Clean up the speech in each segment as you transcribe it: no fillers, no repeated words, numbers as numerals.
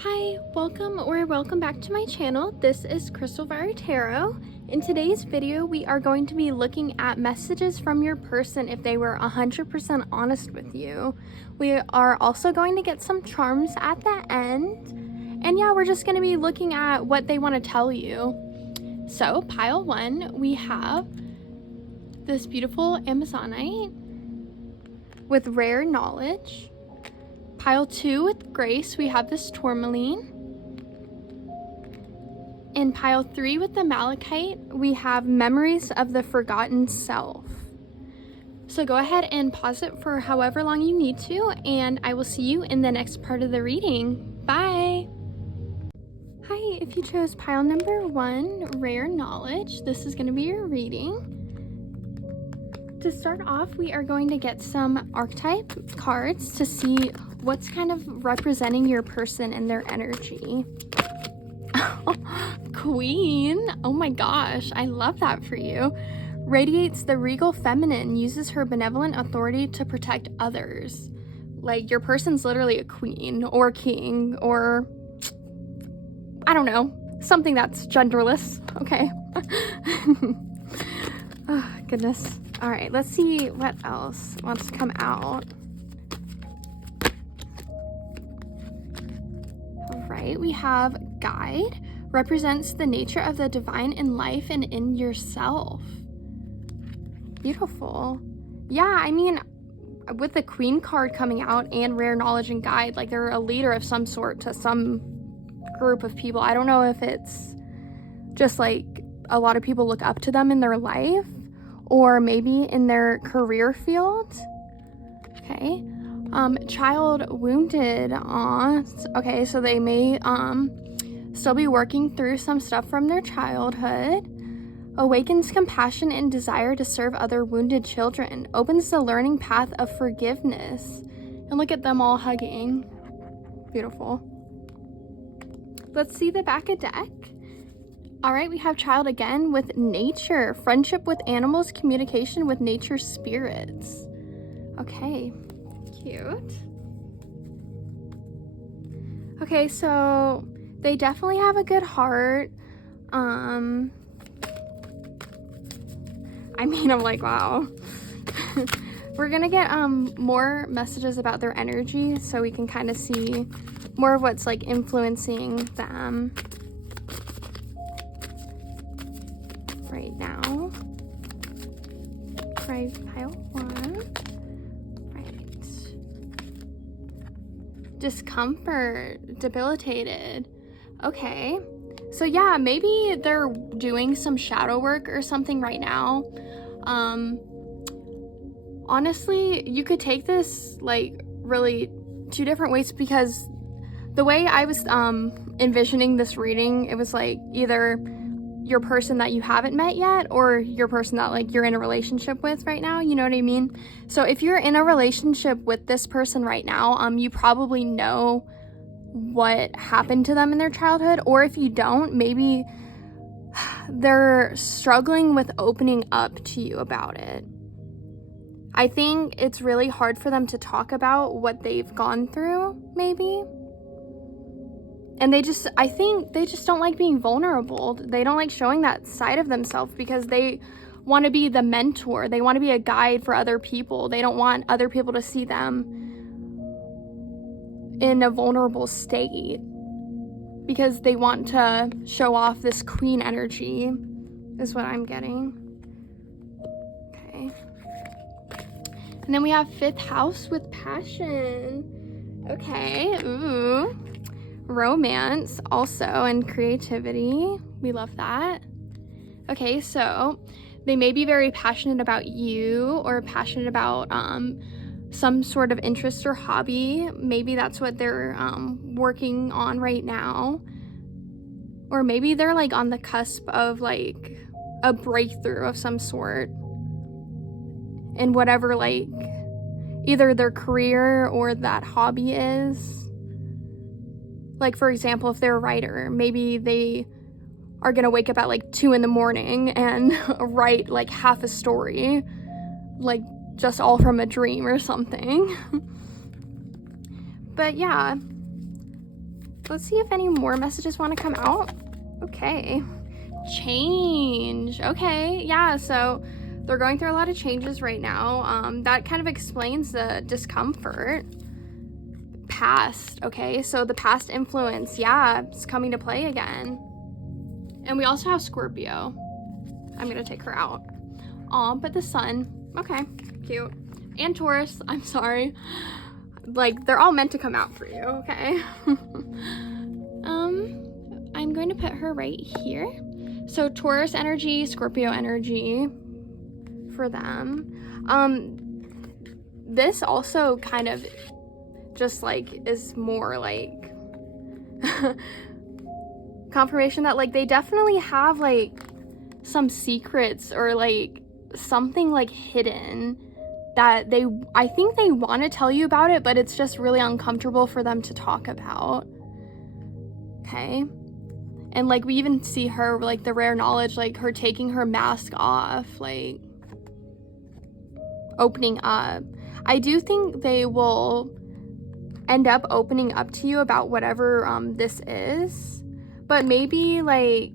Hi, welcome back to my channel. This is Crystalfire Tarot. In today's video, we are going to be looking at messages from your person if they were 100% honest with you. We are also going to get some charms at the end. And yeah, we're just going to be looking at what they want to tell you. So, pile 1, we have this beautiful Amazonite with rare knowledge. Pile 2 with grace, we have this tourmaline. In pile 3 with the malachite, we have memories of the forgotten self. So go ahead and pause it for however long you need to, and I will see you in the next part of the reading. Bye! Hi, if you chose pile number 1, rare knowledge, this is going to be your reading. To start off, we are going to get some archetype cards to see what's kind of representing your person and their energy. Queen, oh my gosh, I love that for you. Radiates the regal feminine, uses her benevolent authority to protect others. Like, your person's literally a queen or king or, I don't know, something that's genderless, okay? Oh, goodness. All right, let's see what else wants to come out. All right, we have guide, represents the nature of the divine in life and in yourself. Beautiful. Yeah, I mean, with the queen card coming out and rare knowledge and guide, like they're a leader of some sort to some group of people. I don't know if it's just like a lot of people look up to them in their life, or maybe in their career field. Okay. Child wounded. Okay, so they may still be working through some stuff from their childhood. Awakens compassion and desire to serve other wounded children. Opens the learning path of forgiveness. And look at them all hugging. Beautiful. Let's see the back of deck. All right, we have child again with nature, friendship with animals, communication with nature spirits. Okay, cute. Okay, so they definitely have a good heart. I mean, I'm like, wow. We're gonna get more messages about their energy so we can kind of see more of what's like influencing them right now. Right, pile 1. Right. Discomfort, debilitated. Okay. So yeah, maybe they're doing some shadow work or something right now. Honestly, you could take this like really 2 different ways, because the way I was envisioning this reading, it was like either your person that you haven't met yet or your person that like you're in a relationship with right now, you know what I mean? So if you're in a relationship with this person right now, you probably know what happened to them in their childhood, or if you don't, maybe they're struggling with opening up to you about it. I think it's really hard for them to talk about what they've gone through, maybe. And I think they just don't like being vulnerable. They don't like showing that side of themselves because they want to be the mentor. They want to be a guide for other people. They don't want other people to see them in a vulnerable state because they want to show off this queen energy, is what I'm getting. Okay. And then we have 5th house with passion. Okay, ooh. Romance also, and creativity. We love that. Okay, so they may be very passionate about you or passionate about some sort of interest or hobby. Maybe that's what they're working on right now. Or maybe they're like on the cusp of like a breakthrough of some sort in whatever like either their career or that hobby is. Like, for example, if they're a writer, maybe they are gonna wake up at like 2 in the morning and write like half a story, like just all from a dream or something. But yeah, Let's see if any more messages want to come out. Okay. Change. Okay, yeah, so they're going through a lot of changes right now. That kind of explains the discomfort. Past, okay, so the past influence, yeah, it's coming to play again. And we also have Scorpio. I'm gonna take her out. But the Sun, okay, cute. And Taurus, I'm sorry. Like, they're all meant to come out for you, okay? I'm going to put her right here. So Taurus energy, Scorpio energy for them. This also kind of just like is more like confirmation that like they definitely have like some secrets or like something like hidden that I think they want to tell you about it, but it's just really uncomfortable for them to talk about. Okay. And like we even see her like the rare knowledge, like her taking her mask off, like opening up. I do think they will end up opening up to you about whatever this is, but maybe like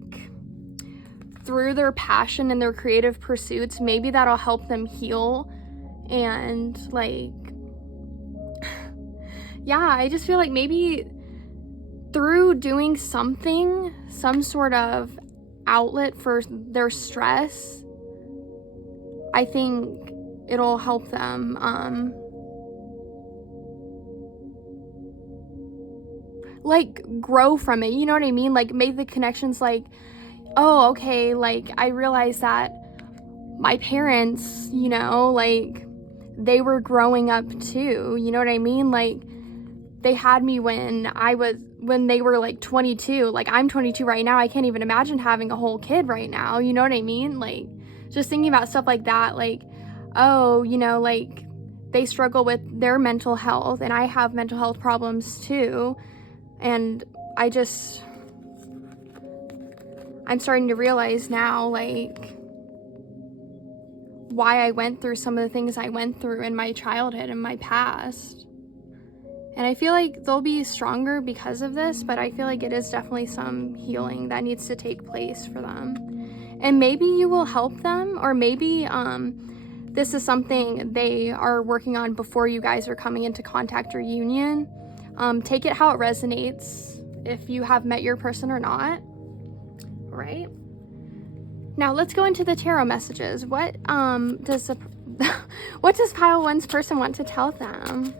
through their passion and their creative pursuits, maybe that'll help them heal. And like, yeah, I just feel like maybe through doing something, some sort of outlet for their stress, I think it'll help them like grow from it, you know what I mean? Like make the connections like, oh, okay, like I realized that my parents, you know, like they were growing up too, you know what I mean? Like they had me when they were like 22. Like I'm 22 right now. I can't even imagine having a whole kid right now, you know what I mean? Like just thinking about stuff like that, like, oh, you know, like they struggle with their mental health and I have mental health problems too. And I'm starting to realize now, like, why I went through some of the things I went through in my childhood and my past. And I feel like they'll be stronger because of this, but I feel like it is definitely some healing that needs to take place for them. And maybe you will help them, or maybe this is something they are working on before you guys are coming into contact or union. Take it how it resonates, if you have met your person or not. Right? Now let's go into the tarot messages. What does pile one's person want to tell them?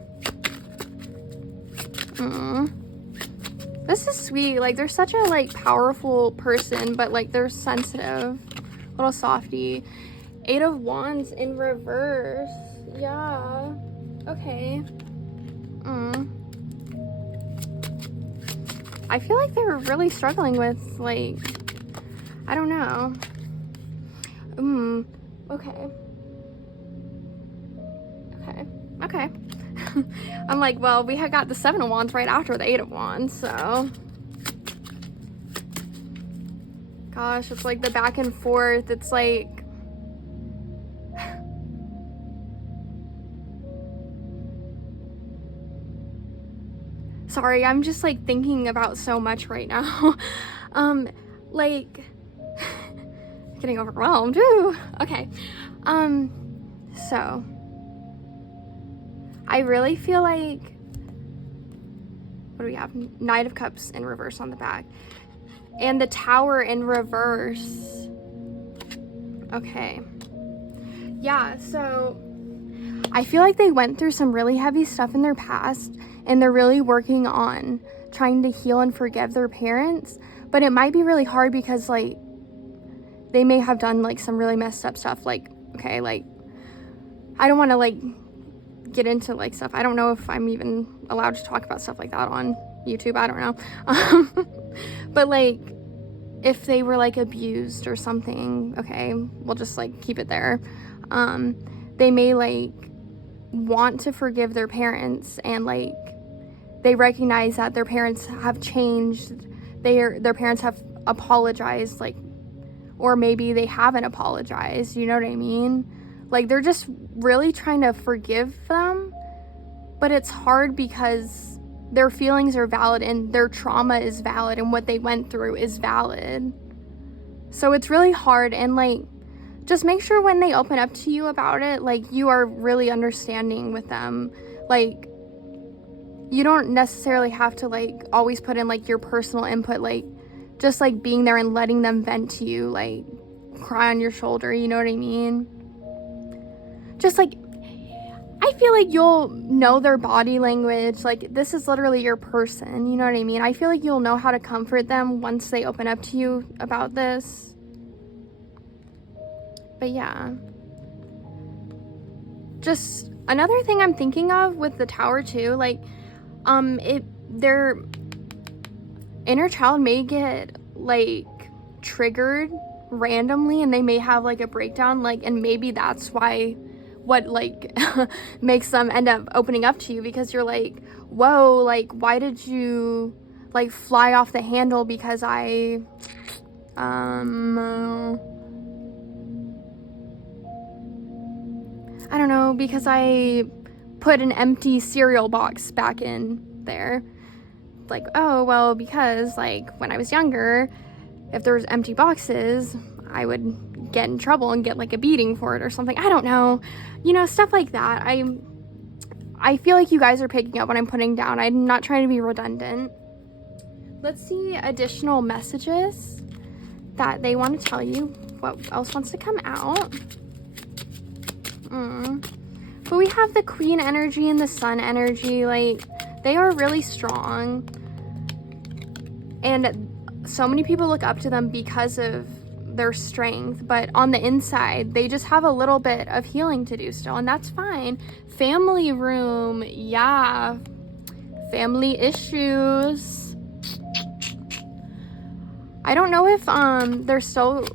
This is sweet. Like they're such a like powerful person, but like they're sensitive, little softy. 8 of Wands in reverse. Yeah. Okay. I feel like they're really struggling with like, I don't know. Okay. I'm like, well, we had got the 7 of Wands right after the 8 of Wands, so. Gosh, it's like the back and forth. It's like, sorry, I'm just like thinking about so much right now. Like, getting overwhelmed. Ooh. Okay. So I really feel like, what do we have? Knight of Cups in reverse on the back. And the Tower in reverse. Okay. Yeah, so I feel like they went through some really heavy stuff in their past, and they're really working on trying to heal and forgive their parents. But it might be really hard because, like, they may have done, like, some really messed up stuff. Like, okay, like, I don't want to, like, get into, like, stuff. I don't know if I'm even allowed to talk about stuff like that on YouTube. I don't know. But, like, if they were, like, abused or something, okay, we'll just, like, keep it there. They may, like, want to forgive their parents, and, like, they recognize that their parents have changed. Their parents have apologized, like, or maybe they haven't apologized, you know what I mean? Like, they're just really trying to forgive them, but it's hard because their feelings are valid and their trauma is valid and what they went through is valid. So it's really hard, and like, just make sure when they open up to you about it, like, you are really understanding with them. Like, you don't necessarily have to like always put in like your personal input, like just like being there and letting them vent to you, like cry on your shoulder, you know what I mean? Just like, I feel like you'll know their body language. Like, this is literally your person, you know what I mean? I feel like you'll know how to comfort them once they open up to you about this. But yeah. Just another thing I'm thinking of with the Tower too, like, their inner child may get like triggered randomly, and they may have like a breakdown, like, and maybe that's why what like makes them end up opening up to you, because you're like, whoa, like, why did you like fly off the handle because I don't know, because I put an empty cereal box back in there. Like, oh, well, because like when I was younger, if there was empty boxes, I would get in trouble and get like a beating for it or something. I don't know, you know, stuff like that. I feel like you guys are picking up what I'm putting down. I'm not trying to be redundant. Let's see additional messages that they want to tell you. What else wants to come out? But we have the Queen energy and the Sun energy. Like, they are really strong, and so many people look up to them because of their strength, but on the inside they just have a little bit of healing to do still, and that's fine. Family room, yeah, family issues. I don't know if they're still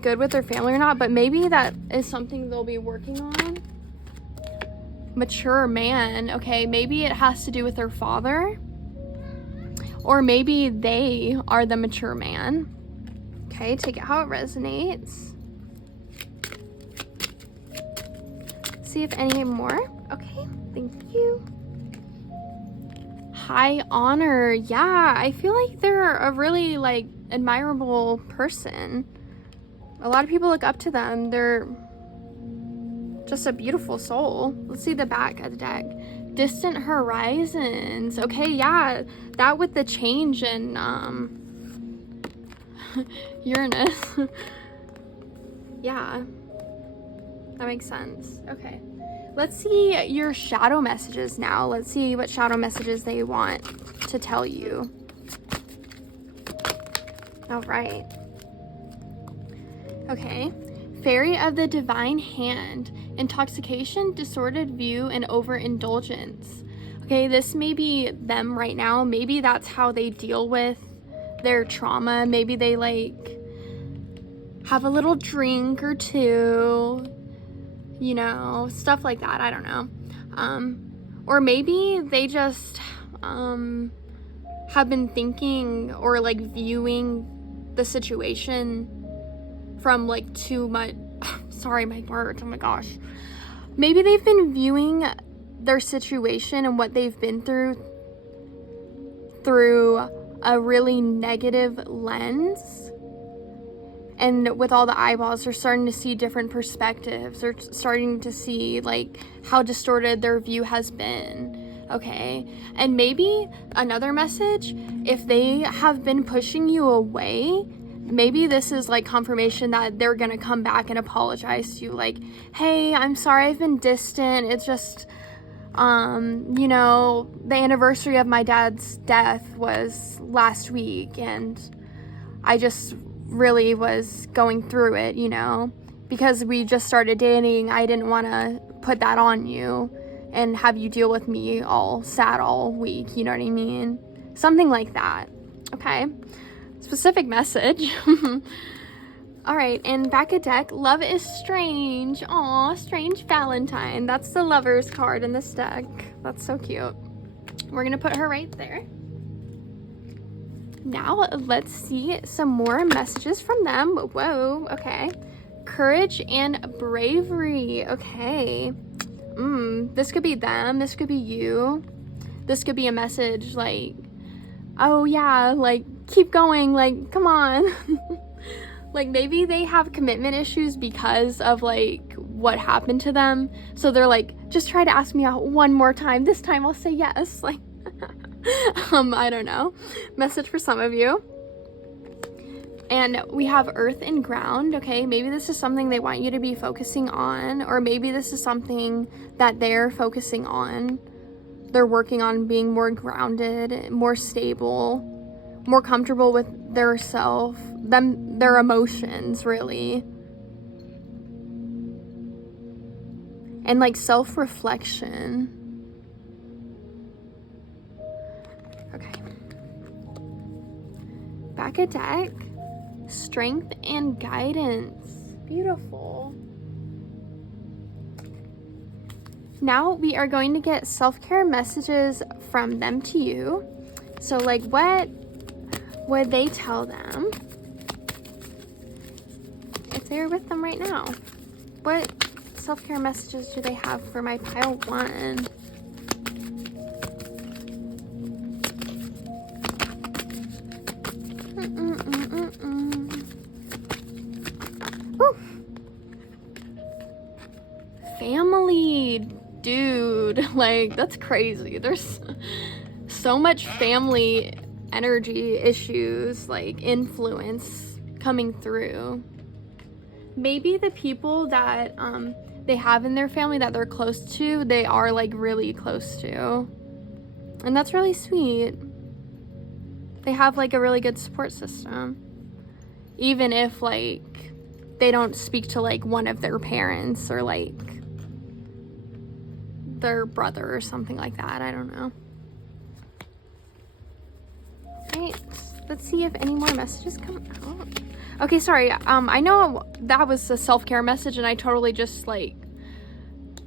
good with their family or not, but maybe that is something they'll be working on. Mature man, okay, maybe it has to do with their father, or maybe they are the mature man. Okay, take it how it resonates. See if any more. Okay, thank you. High honor, yeah, I feel like they're a really like admirable person. A lot of people look up to them. They're just a beautiful soul. Let's see the back of the deck. Distant horizons. Okay, yeah, that with the change in Uranus. Yeah, that makes sense. Okay, let's see your shadow messages now. Let's see what shadow messages they want to tell you. All right. Okay. Fairy of the Divine Hand. Intoxication, disordered view, and overindulgence. Okay, this may be them right now. Maybe that's how they deal with their trauma. Maybe they like have a little drink or two, you know, stuff like that. I don't know. Or maybe they just have been thinking or like viewing the situation from like too much, sorry, my words, oh my gosh. Maybe they've been viewing their situation and what they've been through a really negative lens. And with all the eyeballs, they're starting to see different perspectives. They're starting to see like how distorted their view has been. Okay, and maybe another message, if they have been pushing you away, maybe this is like confirmation that they're gonna come back and apologize to you, like, hey, I'm sorry I've been distant. It's just you know, the anniversary of my dad's death was last week, and I just really was going through it, you know, because we just started dating. I didn't want to put that on you and have you deal with me all sad all week, you know what I mean? Something like that. Okay, specific message. All right, and back of deck, love is strange. Aw, strange Valentine. That's the Lover's card in this deck. That's so cute. We're gonna put her right there. Now let's see some more messages from them. Whoa, okay. Courage and bravery. Okay. This could be them. This could be you. this could be a message like, oh yeah, like keep going, like come on. Like maybe they have commitment issues because of like what happened to them, so they're like, just try to ask me out one more time, this time I'll say yes. Like I don't know, message for some of you. And we have earth and ground. Okay, maybe this is something they want you to be focusing on, or maybe this is something that they're focusing on. They're working on being more grounded, more stable, more comfortable with their self, their emotions, really. And like self-reflection. Okay. Back a deck. Strength and guidance. Beautiful. Now we are going to get self-care messages from them to you. So like, what would they tell them if they're with them right now? What self-care messages do they have for my pile 1? Family, dude, like that's crazy. There's so much family energy issues, like influence coming through. Maybe the people that they have in their family that they're close to, they are like really close to, and that's really sweet. They have like a really good support system, even if like they don't speak to like one of their parents or like their brother or something like that. I don't know. Right, let's see if any more messages come out. Okay, sorry, I know that was a self-care message and I totally just like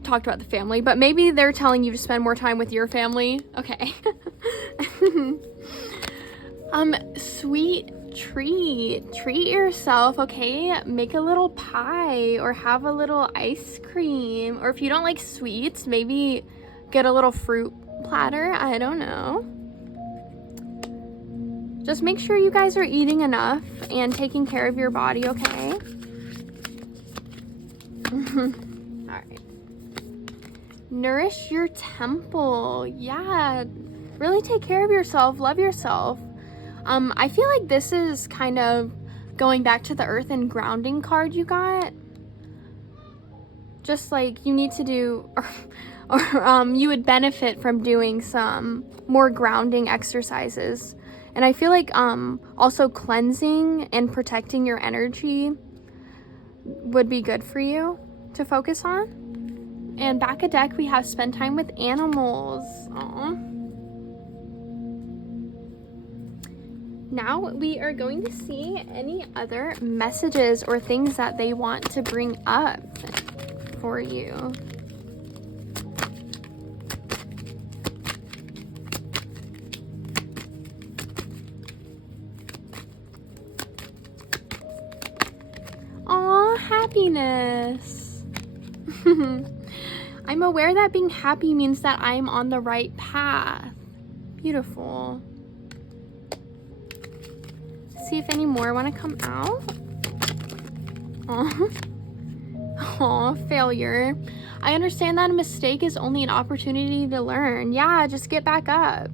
talked about the family, but maybe they're telling you to spend more time with your family. Okay. Sweet treat yourself. Okay, make a little pie or have a little ice cream, or if you don't like sweets, maybe get a little fruit platter. I don't know. Just make sure you guys are eating enough and taking care of your body, okay? Alright. Nourish your temple. Yeah, really take care of yourself, love yourself. I feel like this is kind of going back to the earth and grounding card you got. Just like you need to do, or you would benefit from doing some more grounding exercises. And I feel like also cleansing and protecting your energy would be good for you to focus on. And back a deck, we have spend time with animals. Aww. Now we are going to see any other messages or things that they want to bring up for you. Aw, happiness. I'm aware that being happy means that I'm on the right path. Beautiful. See if any more want to come out. Aw, failure. I understand that a mistake is only an opportunity to learn. Yeah, just get back up.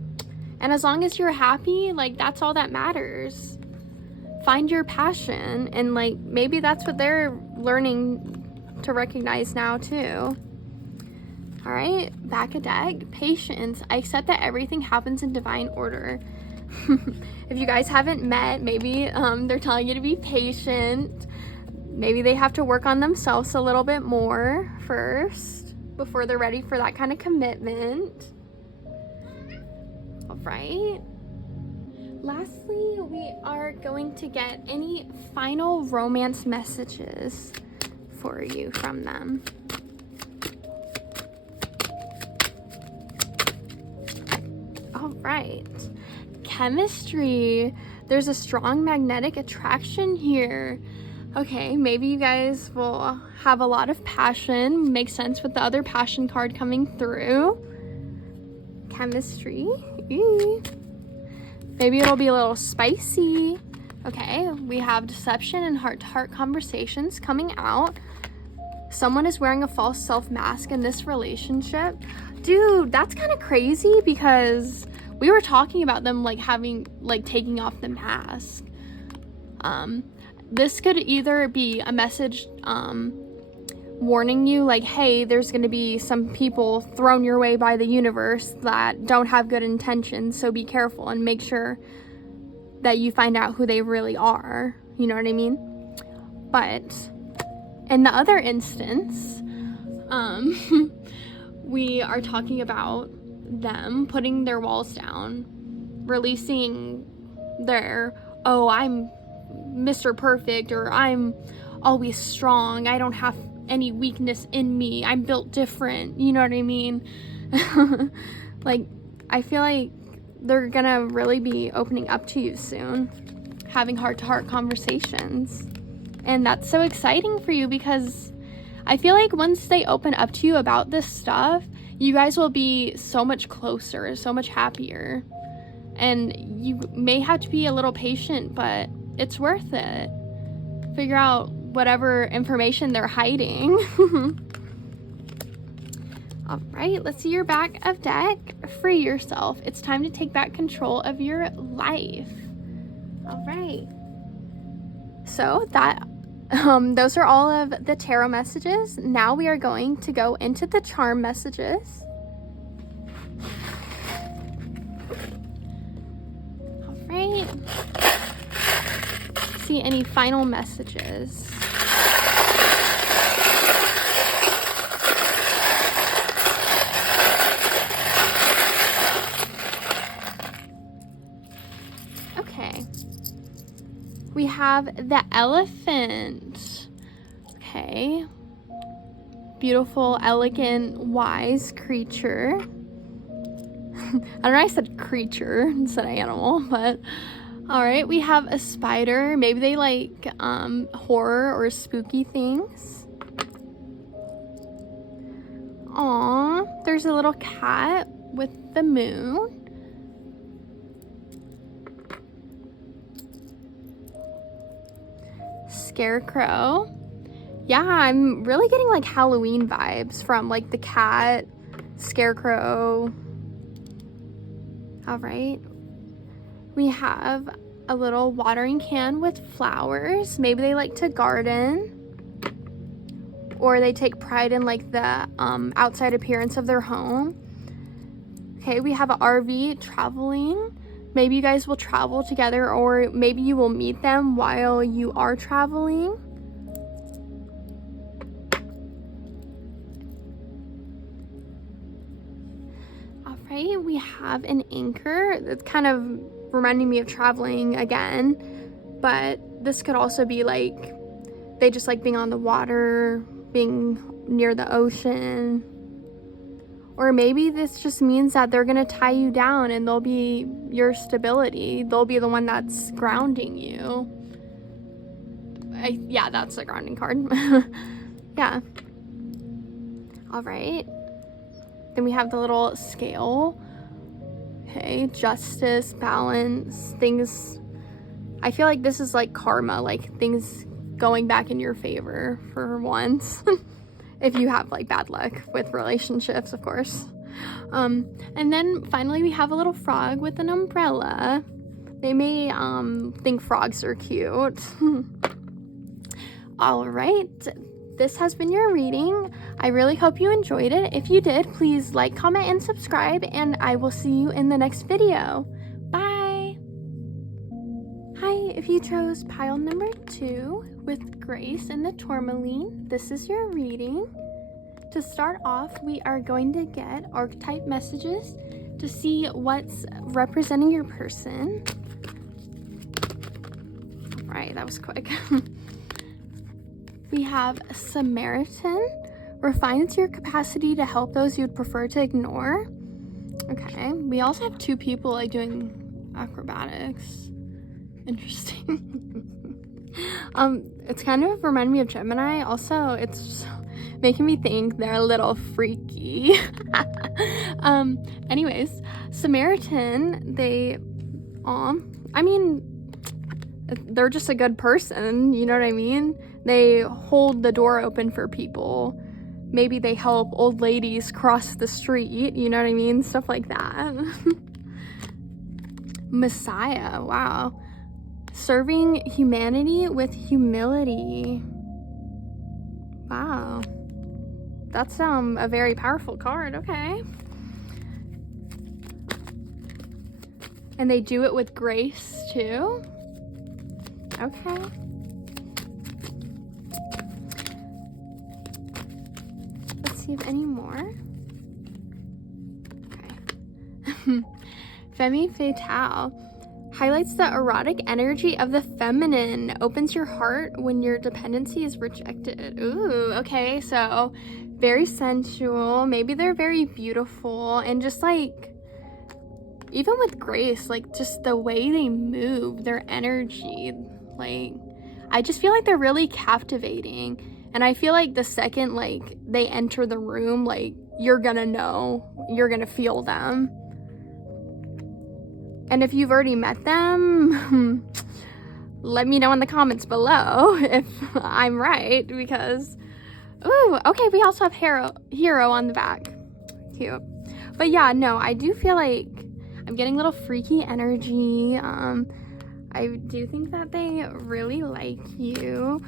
And as long as you're happy, like that's all that matters. Find your passion, and like maybe that's what they're learning to recognize now too. All right, back a deck. Patience. I accept that everything happens in divine order. If you guys haven't met, maybe they're telling you to be patient. Maybe they have to work on themselves a little bit more first before they're ready for that kind of commitment. All right. Lastly, we are going to get any final romance messages for you from them. All right. Chemistry. There's a strong magnetic attraction here. Okay, maybe you guys will have a lot of passion. Makes sense with the other passion card coming through. chemistry. Eee. Maybe it'll be a little spicy. Okay, we have deception and heart-to-heart conversations coming out. Someone is wearing a false self mask in this relationship. Dude, that's kind of crazy because we were talking about them like taking off the mask. This could either be a message warning you like, hey, there's going to be some people thrown your way by the universe that don't have good intentions, so be careful and make sure that you find out who they really are. You know what I mean? But in the other instance, we are talking about them putting their walls down, releasing their, oh, I'm Mr. Perfect, or I'm always strong, I don't have any weakness in me, I'm built different, you know what I mean? Like, I feel like they're gonna really be opening up to you soon, having heart-to-heart conversations. And that's so exciting for you because I feel like once they open up to you about this stuff, you guys will be so much closer, so much happier. And you may have to be a little patient, but it's worth it. Figure out whatever information they're hiding. All right, let's see your back of deck. Free yourself. It's time to take back control of your life. All right. So that those are all of the tarot messages. Now we are going to go into the charm messages. All right. See any final messages. Okay. We have the elephant. Okay. Beautiful, elegant, wise creature. I don't know, I said creature instead of animal, but all right. We have a spider. Maybe they like horror or spooky things. Aw, there's a little cat with the moon. Scarecrow. Yeah, I'm really getting like Halloween vibes from like the cat, scarecrow. All right. We have a little watering can with flowers. Maybe they like to garden, or they take pride in like the outside appearance of their home. Okay, we have an RV traveling. Maybe you guys will travel together, or maybe you will meet them while you are traveling. All right, we have an anchor. It's kind of reminding me of traveling again, but this could also be like they just like being on the water, being near the ocean. Or maybe this just means that they're gonna tie you down and they'll be your stability. They'll be the one that's grounding you. Yeah, that's the grounding card. Yeah. All right. Then we have the little scale. Okay, justice, balance, things. I feel like this is like karma, like things going back in your favor for once. If you have like bad luck with relationships, of course. And then finally we have a little frog with an umbrella. They may think frogs are cute. All right, this has been your reading. I really hope you enjoyed it. If you did, please like, comment, and subscribe, and I will see you in the next video. Bye. Hi, if you chose pile number 2 with Grace and the Tourmaline, this is your reading. To start off, we are going to get archetype messages to see what's representing your person. All right, that was quick. We have Samaritan. Refines your capacity to help those you'd prefer to ignore. Okay, we also have 2 people like doing acrobatics. Interesting. It's kind of reminding me of Gemini. Also, it's making me think they're a little freaky. Anyways, Samaritan, I mean, they're just a good person, you know what I mean? They hold the door open for people. Maybe they help old ladies cross the street, you know what I mean? Stuff like that. Messiah, wow. Serving humanity with humility. Wow. That's a very powerful card, okay. And they do it with grace too. Okay. Let's see if any more. Okay. Femme Fatale highlights the erotic energy of the feminine, opens your heart when your dependency is rejected. Ooh, okay, so very sensual. Maybe they're very beautiful, and just like, even with grace, like just the way they move, their energy, like, I just feel like they're really captivating. And I feel like the second like they enter the room, like, you're gonna know, you're gonna feel them. And if you've already met them, let me know in the comments below if I'm right, because, ooh, okay, we also have hero on the back. Cute. But yeah, no, I do feel like I'm getting a little freaky energy. I do think that they really like you.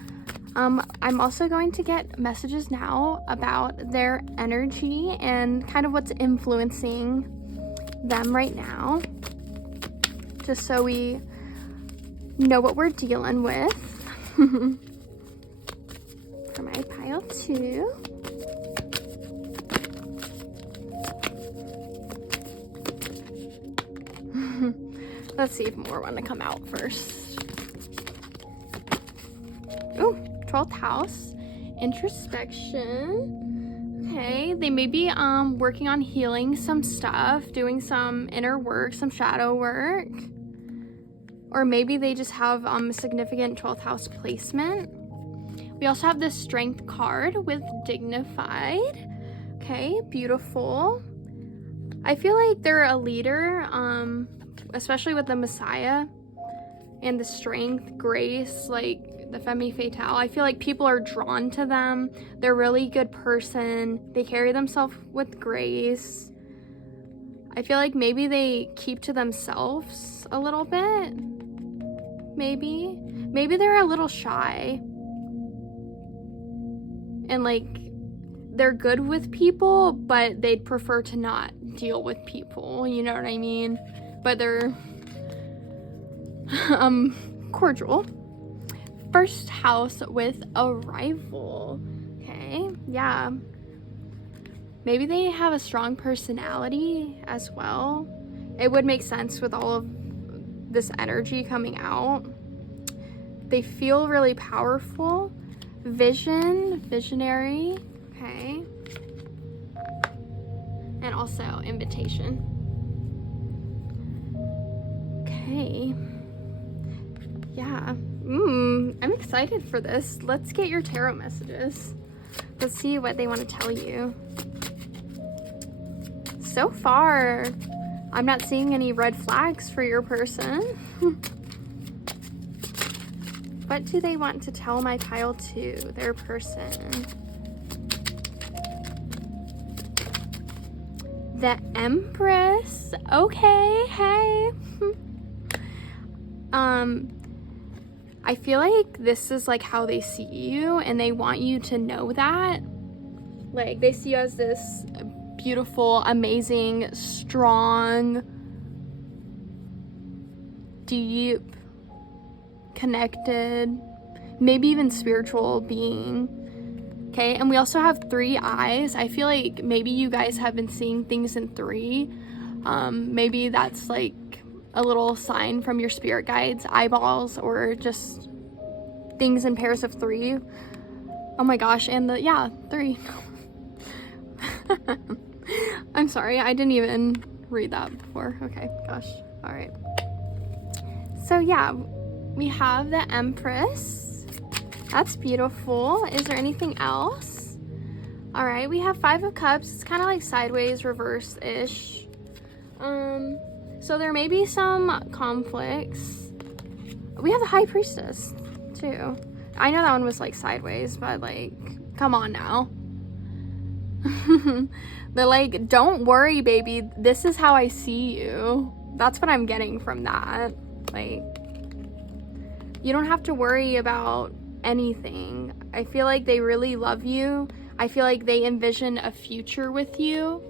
I'm also going to get messages now about their energy and kind of what's influencing them right now, just so we know what we're dealing with. For my pile 2. Let's see if more want to come out first. Ooh, 12th house, introspection. Okay, they may be working on healing some stuff, doing some inner work, some shadow work. Or maybe they just have a significant 12th house placement. We also have this strength card with dignified. Okay, beautiful. I feel like they're a leader, especially with the Messiah and the strength, grace, like the Femme Fatale. I feel like people are drawn to them. They're a really good person. They carry themselves with grace. I feel like maybe they keep to themselves a little bit. Maybe they're a little shy. And like, they're good with people, but they'd prefer to not deal with people, you know what I mean? But they're cordial. First house with arrival. Okay, yeah. Maybe they have a strong personality as well. It would make sense with all of this energy coming out. They feel really powerful. Visionary. Okay. And also invitation. Okay. Yeah. I'm excited for this. Let's get your tarot messages. Let's see what they want to tell you. So far, I'm not seeing any red flags for your person. What do they want to tell my pile 2, their person? The Empress. Okay, hey. I feel like this is like how they see you, and they want you to know that. Like, they see you as this beautiful, amazing, strong, deep, connected, maybe even spiritual being. Okay, and we also have 3 eyes. I feel like maybe you guys have been seeing things in 3. Maybe that's like a little sign from your spirit guides, eyeballs, or just things in pairs of 3. Oh my gosh, and 3. I'm sorry, I didn't even read that before. Okay, gosh, all right. So yeah, we have the Empress. That's beautiful. Is there anything else? All right, we have Five of Cups. It's kind of like sideways, reverse-ish. So there may be some conflicts. We have the High Priestess, too. I know that one was like sideways, but like, come on now. They're like, don't worry, baby. This is how I see you. That's what I'm getting from that. Like, you don't have to worry about anything. I feel like they really love you. I feel like they envision a future with you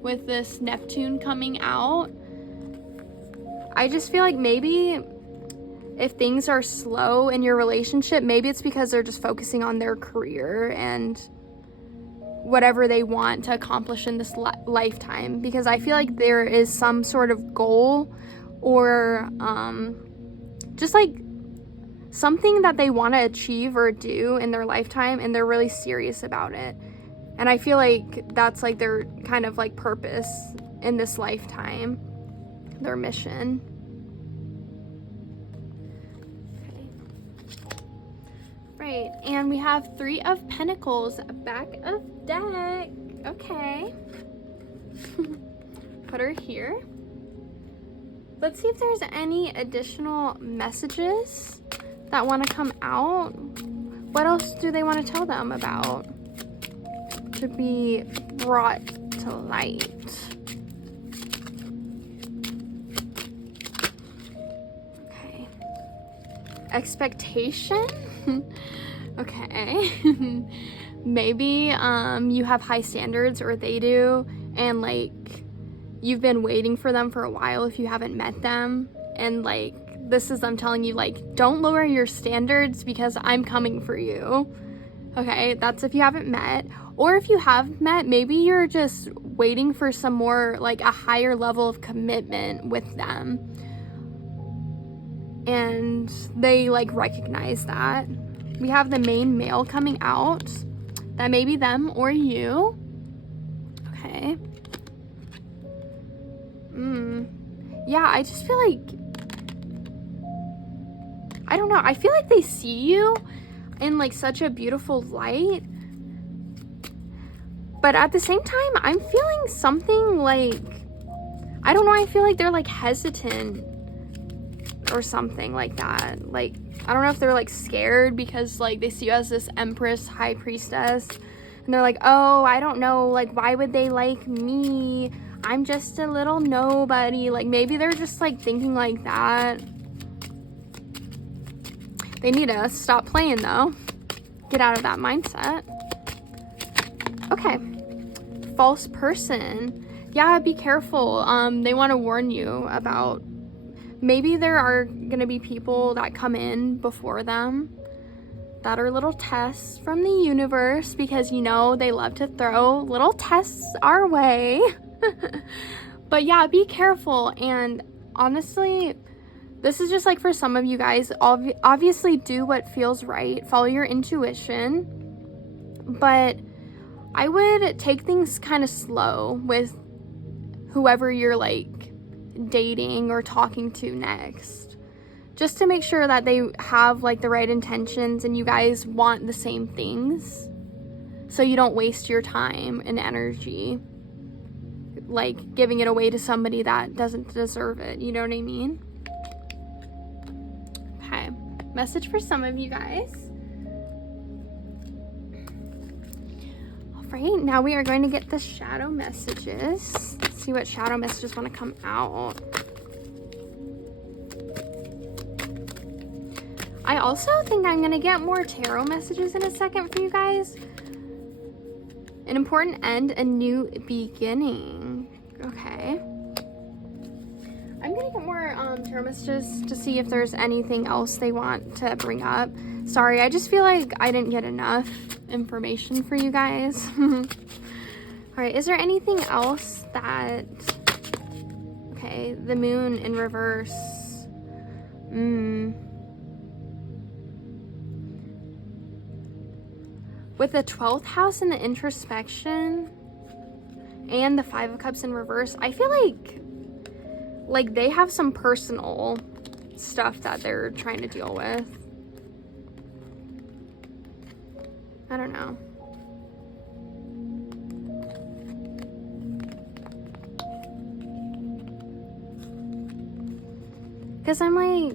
with this Neptune coming out. I just feel like maybe if things are slow in your relationship, maybe it's because they're just focusing on their career and whatever they want to accomplish in this lifetime. Because I feel like there is some sort of goal or just like something that they want to achieve or do in their lifetime, and they're really serious about it. And I feel like that's like their kind of like purpose in this lifetime, their mission. Okay. Right, and we have Three of Pentacles, back of deck. Okay. Put her here. Let's see if there's any additional messages that want to come out. What else do they want to tell them about to be brought to light? Okay. Expectation? Okay. Maybe you have high standards, or they do, and like you've been waiting for them for a while if you haven't met them, and like this is them telling you, like, don't lower your standards because I'm coming for you. Okay, that's if you haven't met. Or if you have met, maybe you're just waiting for some more, like, a higher level of commitment with them. And they, like, recognize that. We have the main male coming out. That may be them or you. Okay. Yeah, I just feel like, I don't know, I feel like they see you in like such a beautiful light, but at the same time I'm feeling something like, I don't know, I feel like they're like hesitant or something like that. Like, I don't know if they're like scared because like they see you as this Empress, High Priestess, and they're like, oh, I don't know, like why would they like me? I'm just a little nobody. Like maybe they're just like thinking like that. They need to stop playing though. Get out of that mindset. Okay. False person. Yeah, be careful. They want to warn you about, maybe there are going to be people that come in before them that are little tests from the universe, because you know they love to throw little tests our way. But yeah, be careful. And honestly, this is just like for some of you guys, obviously do what feels right, follow your intuition, but I would take things kind of slow with whoever you're like dating or talking to next, just to make sure that they have like the right intentions and you guys want the same things, so you don't waste your time and energy like giving it away to somebody that doesn't deserve it. You know what I mean? Okay, message for some of you guys. All right, now we are going to get the shadow messages. Let's see what shadow messages want to come out. I also think I'm going to get more tarot messages in a second for you guys. An important end, a new beginning. Okay. I'm gonna get more tarot messages to see if there's anything else they want to bring up. Sorry, I just feel like I didn't get enough information for you guys. Alright, is there anything else that... Okay, the moon in reverse. With the 12th house in the introspection and the 5 of Cups in reverse, I feel like they have some personal stuff that they're trying to deal with. I don't know. Because I'm like,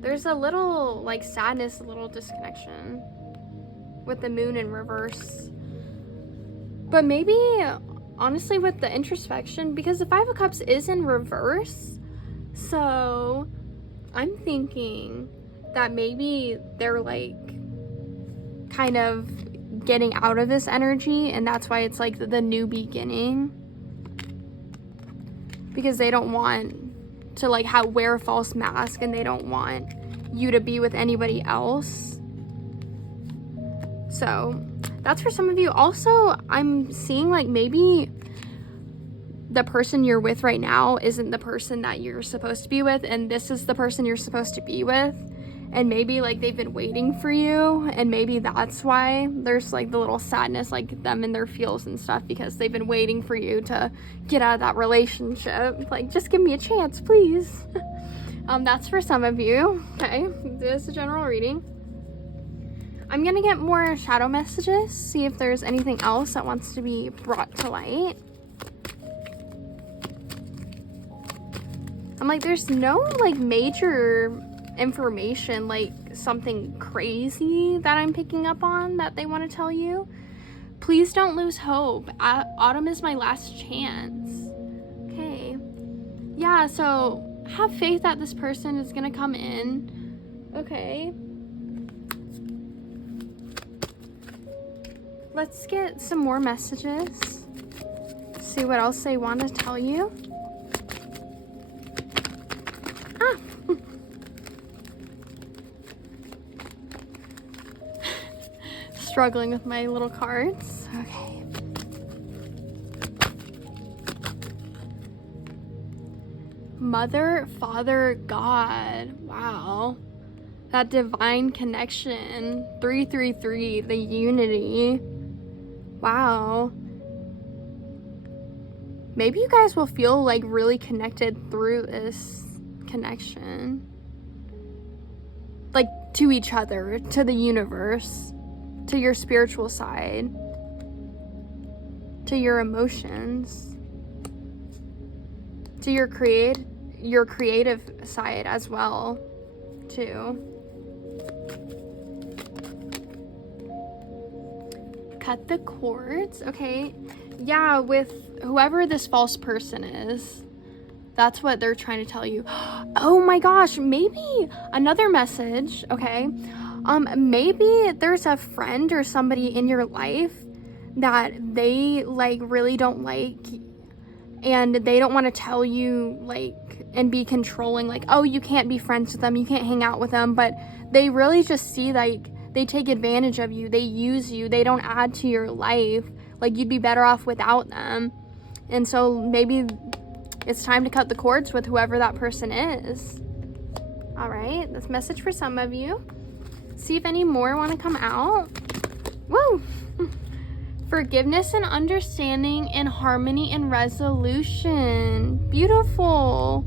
there's a little like sadness, a little disconnection with the moon in reverse. But maybe, honestly, with the introspection, because the Five of Cups is in reverse, so I'm thinking that maybe they're like kind of getting out of this energy, and that's why it's like the new beginning, because they don't want to like wear a false mask, and they don't want you to be with anybody else. So that's for some of you. Also, I'm seeing like maybe the person you're with right now isn't the person that you're supposed to be with, and this is the person you're supposed to be with. And maybe like they've been waiting for you, and maybe that's why there's like the little sadness, like them in their feels and stuff, because they've been waiting for you to get out of that relationship. Like, just give me a chance, please. That's for some of you. Okay, this is a general reading. I'm gonna get more shadow messages, see if there's anything else that wants to be brought to light. I'm like, there's no like major information, like something crazy that I'm picking up on that they want to tell you. Please don't lose hope. Autumn is my last chance. Okay. Yeah, so have faith that this person is gonna come in. Okay. Let's get some more messages. See what else they want to tell you. Struggling with my little cards. Okay. Mother, Father, God. Wow. That divine connection. 333, the unity. Wow. Maybe you guys will feel like really connected through this connection. Like to each other, to the universe, to your spiritual side, to your emotions, to your creative side as well, too. Cut the cords. Okay. Yeah, with whoever this false person is, that's what they're trying to tell you. Oh my gosh, maybe another message, okay? Maybe there's a friend or somebody in your life that they like really don't like, and they don't want to tell you like and be controlling, like, oh, you can't be friends with them, you can't hang out with them, but they really just see like they take advantage of you, they use you, they don't add to your life, like you'd be better off without them. And so maybe it's time to cut the cords with whoever that person is. All right, this message for some of you. See if any more want to come out. Woo! Forgiveness and understanding and harmony and resolution. Beautiful.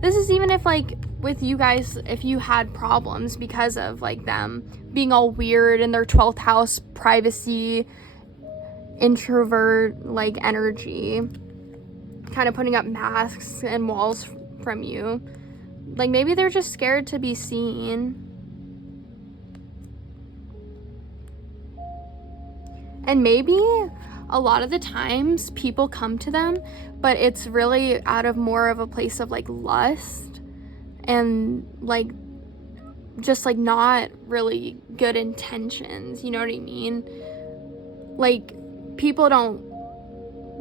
This is even if like with you guys, if you had problems because of like them being all weird in their 12th house, privacy, introvert like energy, kind of putting up masks and walls from you. Like maybe they're just scared to be seen. And maybe a lot of the times people come to them, but it's really out of more of a place of like lust and like just like not really good intentions, you know what I mean? Like people don't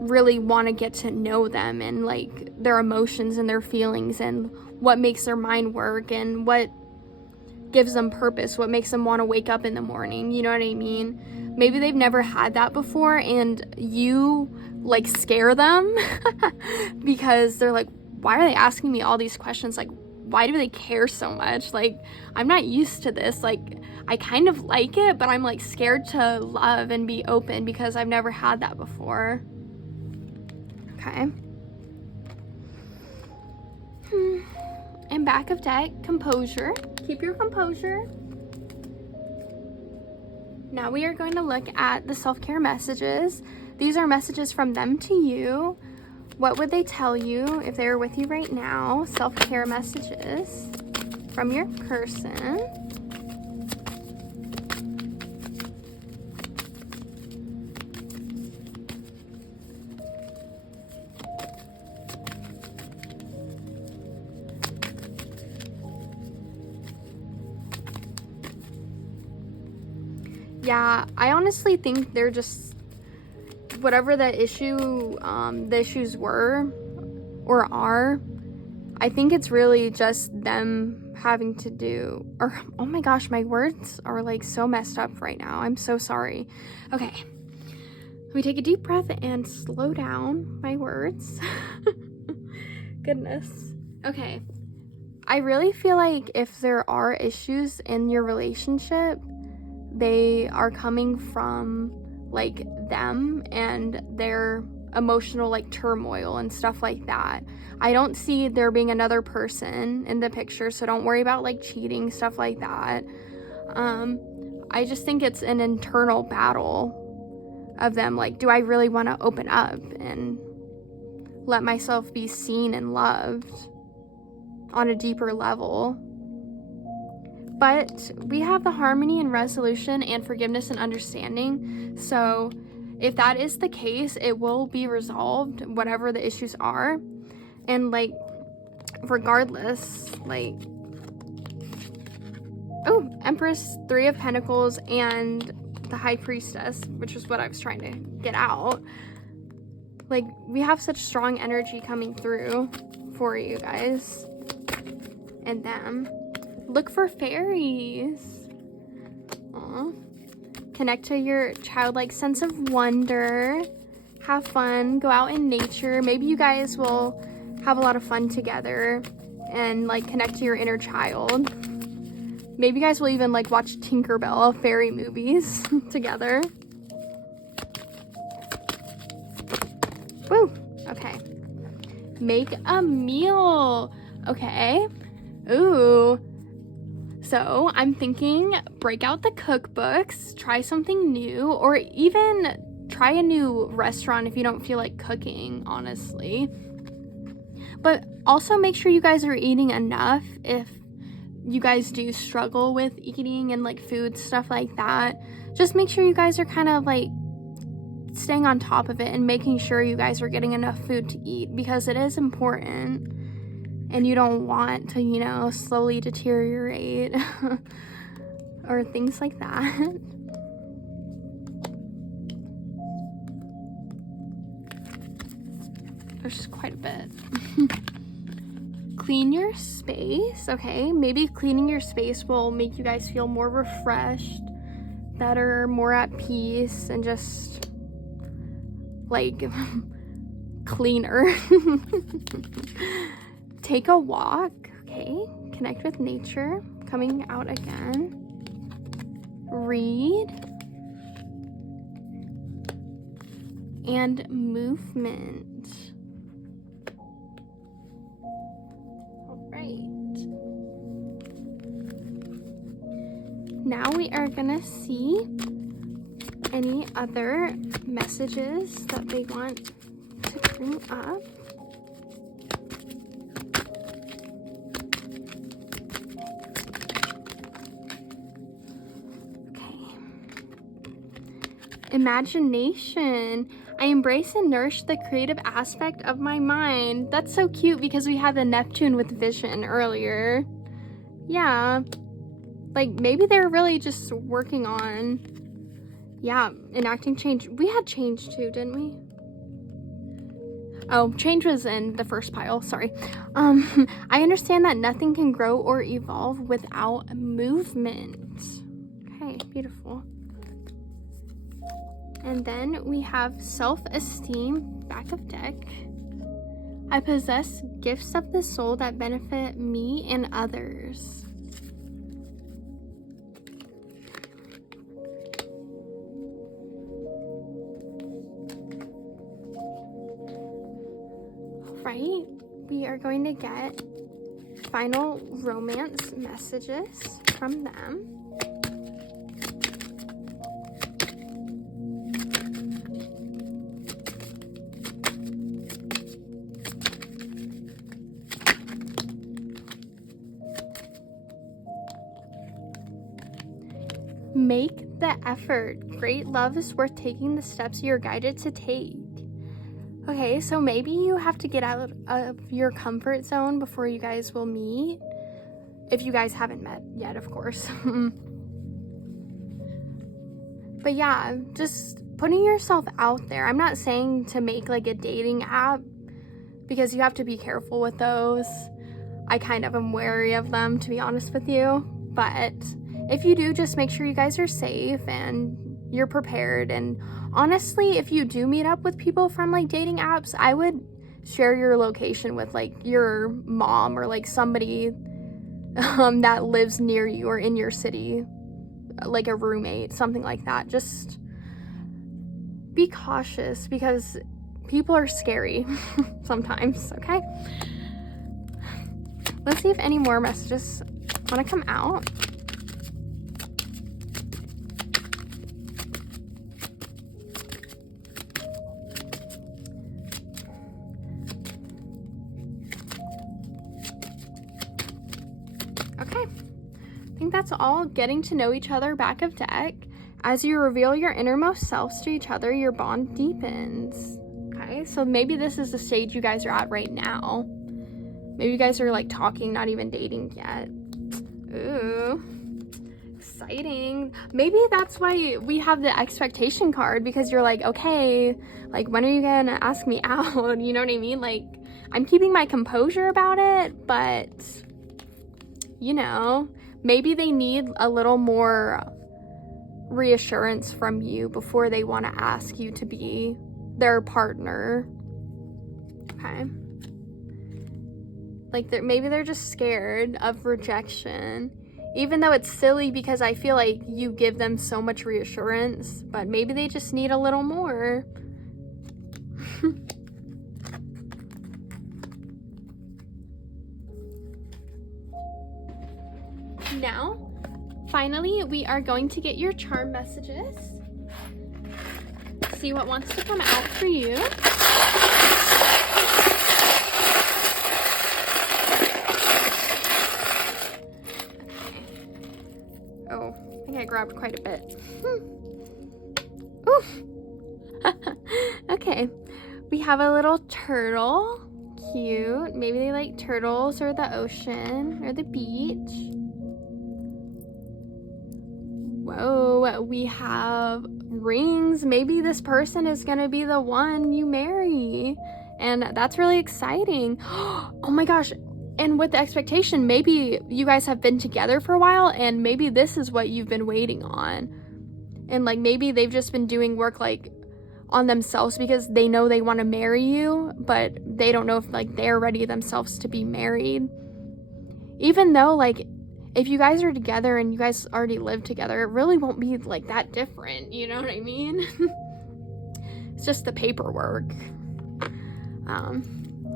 really want to get to know them and like their emotions and their feelings and what makes their mind work and what gives them purpose, what makes them want to wake up in the morning, you know what I mean? Maybe they've never had that before, and you like scare them because they're like, why are they asking me all these questions? Like, why do they care so much? Like, I'm not used to this. Like, I kind of like it, but I'm like scared to love and be open because I've never had that before. Okay. And back of deck, composure. Keep your composure. Now we are going to look at the self-care messages. These are messages from them to you. What would they tell you if they were with you right now? Self-care messages from your person. Yeah, I honestly think they're just, whatever the issues were or are, I think it's really just them having to do, or, oh my gosh, my words are like so messed up right now. I'm so sorry. Okay, let me take a deep breath and slow down my words. Goodness. Okay, I really feel like if there are issues in your relationship, they are coming from like them and their emotional like turmoil and stuff like that. I don't see there being another person in the picture, so don't worry about like cheating, stuff like that. I just think it's an internal battle of them, like, do I really want to open up and let myself be seen and loved on a deeper level? But we have the harmony and resolution and forgiveness and understanding. So if that is the case, it will be resolved, whatever the issues are. And like, regardless, like, oh, Empress, 3 of Pentacles, and the High Priestess, which is what I was trying to get out. Like, we have such strong energy coming through for you guys and them. Look for fairies. Aww. Connect to your childlike sense of wonder. Have fun. Go out in nature. Maybe you guys will have a lot of fun together and like connect to your inner child. Maybe you guys will even like watch Tinkerbell fairy movies together. Woo. Okay. Make a meal. Okay. Ooh. So I'm thinking break out the cookbooks, try something new, or even try a new restaurant if you don't feel like cooking, honestly. But also make sure you guys are eating enough if you guys do struggle with eating and like food, stuff like that. Just make sure you guys are kind of like staying on top of it and making sure you guys are getting enough food to eat, because it is important. And you don't want to, you know, slowly deteriorate or things like that. There's quite a bit. Clean your space. Okay, maybe cleaning your space will make you guys feel more refreshed, better, more at peace, and just like cleaner. Take a walk, okay? Connect with nature, coming out again. Read. And movement. All right. Now we are gonna see any other messages that they want to bring up. Imagination. I embrace and nourish the creative aspect of my mind. That's so cute because we had the Neptune with vision earlier. Yeah. Like maybe they're really just working on, yeah, enacting change. We had change too, didn't we? Oh, change was in the first pile, sorry. I understand that nothing can grow or evolve without movement. Okay, beautiful. And then we have self-esteem, back of deck. I possess gifts of the soul that benefit me and others. All right, we are going to get final romance messages from them. make the effort. Great love is worth taking the steps you're guided to take. Okay, so maybe you have to get out of your comfort zone before you guys will meet. If you guys haven't met yet, of course. But yeah, just putting yourself out there. I'm not saying to make like a dating app, because you have to be careful with those. I kind of am wary of them, to be honest with you. But if you do, just make sure you guys are safe and you're prepared. And honestly, if you do meet up with people from like dating apps, I would share your location with like your mom or like somebody that lives near you or in your city, like a roommate, something like that. Just be cautious because people are scary sometimes, okay? Let's see if any more messages want to come out. Okay, I think that's all. Getting to know each other, back of deck. As you reveal your innermost selves to each other, your bond deepens. Okay, so maybe this is the stage you guys are at right now. Maybe you guys are like talking, not even dating yet. Ooh, exciting. Maybe that's why we have the expectation card, because you're like, okay, like when are you gonna ask me out? You know what I mean? Like, I'm keeping my composure about it, but you know, maybe they need a little more reassurance from you before they want to ask you to be their partner. Okay, like maybe they're just scared of rejection, even though it's silly because I feel like you give them so much reassurance, but maybe they just need a little more. Now, finally, we are going to get your charm messages. See what wants to come out for you. Okay. Oh, I think I grabbed quite a bit. Oof. Okay, we have a little turtle. Cute. Maybe they like turtles or the ocean or the beach. Whoa, we have rings. Maybe this person is gonna be the one you marry, and that's really exciting. Oh my gosh. And with the expectation, maybe you guys have been together for a while and maybe this is what you've been waiting on, and like maybe they've just been doing work like on themselves because they know they want to marry you, but they don't know if like they're ready themselves to be married. Even though like if you guys are together and you guys already live together, it really won't be like that different, you know what I mean? It's just the paperwork.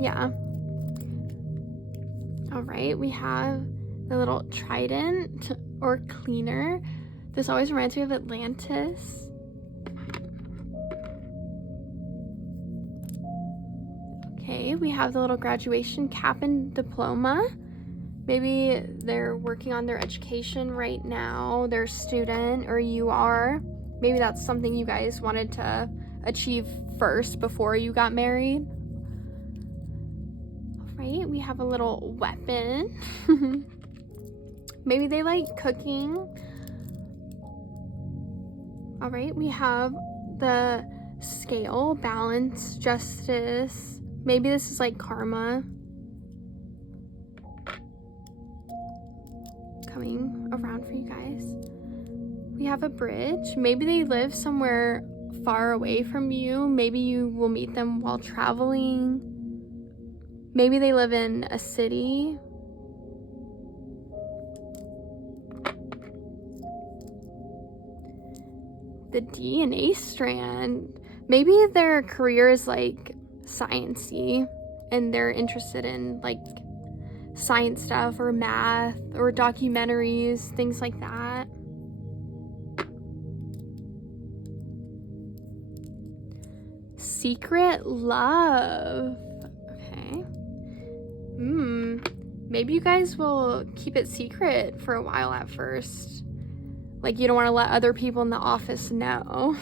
Yeah. All right, we have the little trident or cleaner. This always reminds me of Atlantis. Okay, we have the little graduation cap and diploma. Maybe they're working on their education right now, they're a student, or you are. Maybe that's something you guys wanted to achieve first before you got married. All right, we have a little weapon. Maybe they like cooking. All right, we have the scale, balance, justice. Maybe this is like karma. Coming around for you guys. We have a bridge. Maybe they live somewhere far away from you. Maybe you will meet them while traveling. Maybe they live in a city. The DNA strand. Maybe their career is like science-y and they're interested in like science stuff or math or documentaries, things like that. Secret love. Okay. Maybe you guys will keep it secret for a while at first. Like, you don't want to let other people in the office know.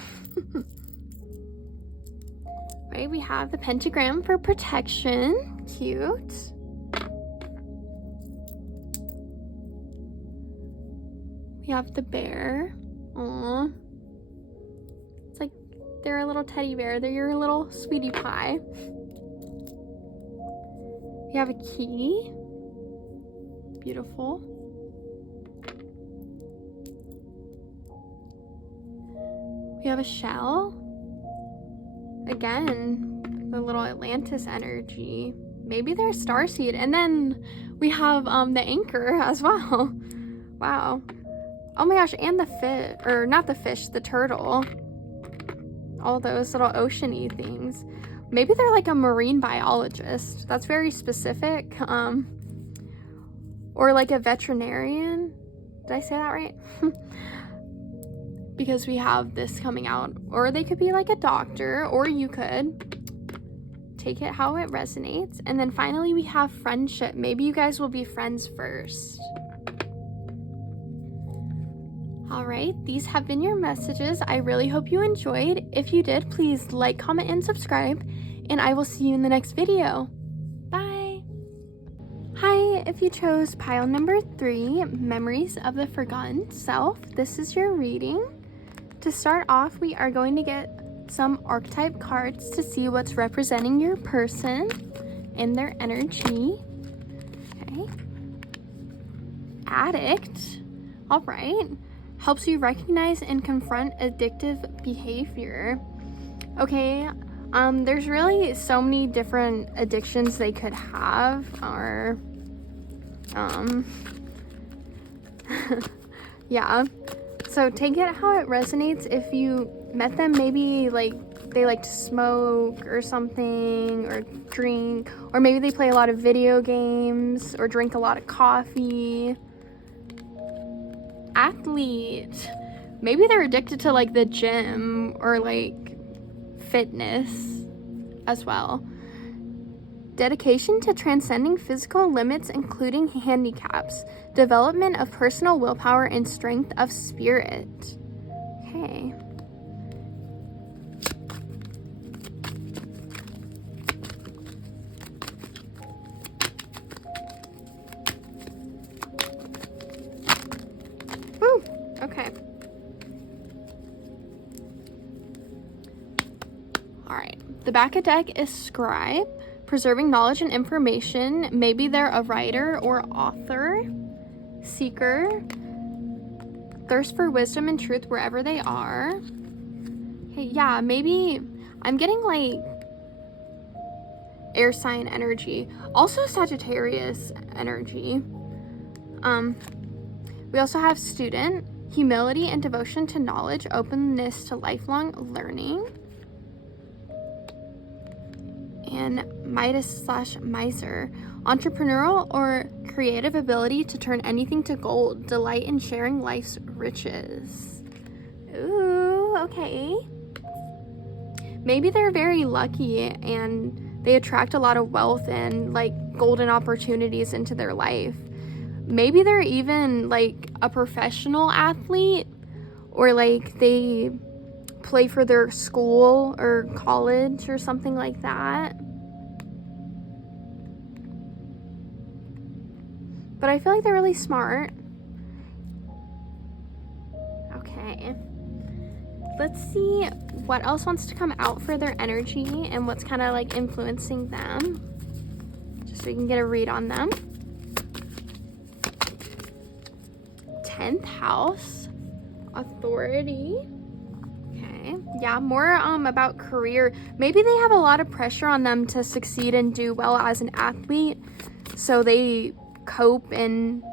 Right, we have the pentagram for protection. Cute. We have the bear. Aww. It's like they're a little teddy bear. They're your little sweetie pie. We have a key. Beautiful. We have a shell. Again, the little Atlantis energy. Maybe they're a starseed. And then we have the anchor as well. Wow. Oh my gosh, and the fish, or not the fish, the turtle. All those little ocean-y things. Maybe they're like a marine biologist. That's very specific. Or like a veterinarian. Did I say that right? Because we have this coming out. Or they could be like a doctor, or you could take it how it resonates. And then finally we have friendship. Maybe you guys will be friends first. Alright, these have been your messages. I really hope you enjoyed. If you did, please like, comment, and subscribe. And I will see you in the next video. Bye! Hi, if you chose pile number 3, Memories of the Forgotten Self, this is your reading. To start off, we are going to get some archetype cards to see what's representing your person and their energy. Okay. Addict. All right. Helps you recognize and confront addictive behavior. Okay. There's really so many different addictions they could have, or yeah. So take it how it resonates. If you met them, maybe like they like to smoke or something, or drink, or maybe they play a lot of video games or drink a lot of coffee. Athlete. Maybe they're addicted to like the gym or like fitness as well. Dedication to transcending physical limits, including handicaps. Development of personal willpower and strength of spirit. Okay. Woo! Okay. Alright. The back of deck is Scribe. Preserving knowledge and information. Maybe they're a writer or author. Seeker. Thirst for wisdom and truth wherever they are. Okay, yeah, maybe I'm getting like air sign energy. Also Sagittarius energy. We also have student. Humility and devotion to knowledge. Openness to lifelong learning. And Midas/Miser. Entrepreneurial or creative ability to turn anything to gold. Delight in sharing life's riches. Ooh, okay. Maybe they're very lucky and they attract a lot of wealth and like golden opportunities into their life. Maybe they're even like a professional athlete, or like they play for their school or college or something like that. But I feel like they're really smart. Okay. Let's see what else wants to come out for their energy and what's kind of like influencing them. Just so we can get a read on them. 10th house. Authority. Yeah, more about career. Maybe they have a lot of pressure on them to succeed and do well as an athlete, so they cope in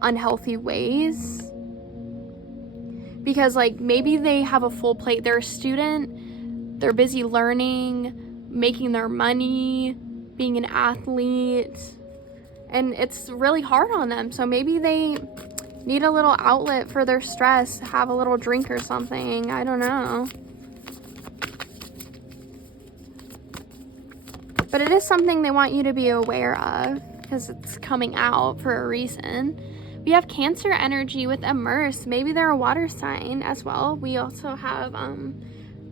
unhealthy ways. Because like maybe they have a full plate. They're a student, they're busy learning, making their money, being an athlete, and it's really hard on them. So maybe they need a little outlet for their stress, have a little drink or something. I don't know. But it is something they want you to be aware of because it's coming out for a reason. We have Cancer energy with immerse. Maybe they're a water sign as well. We also have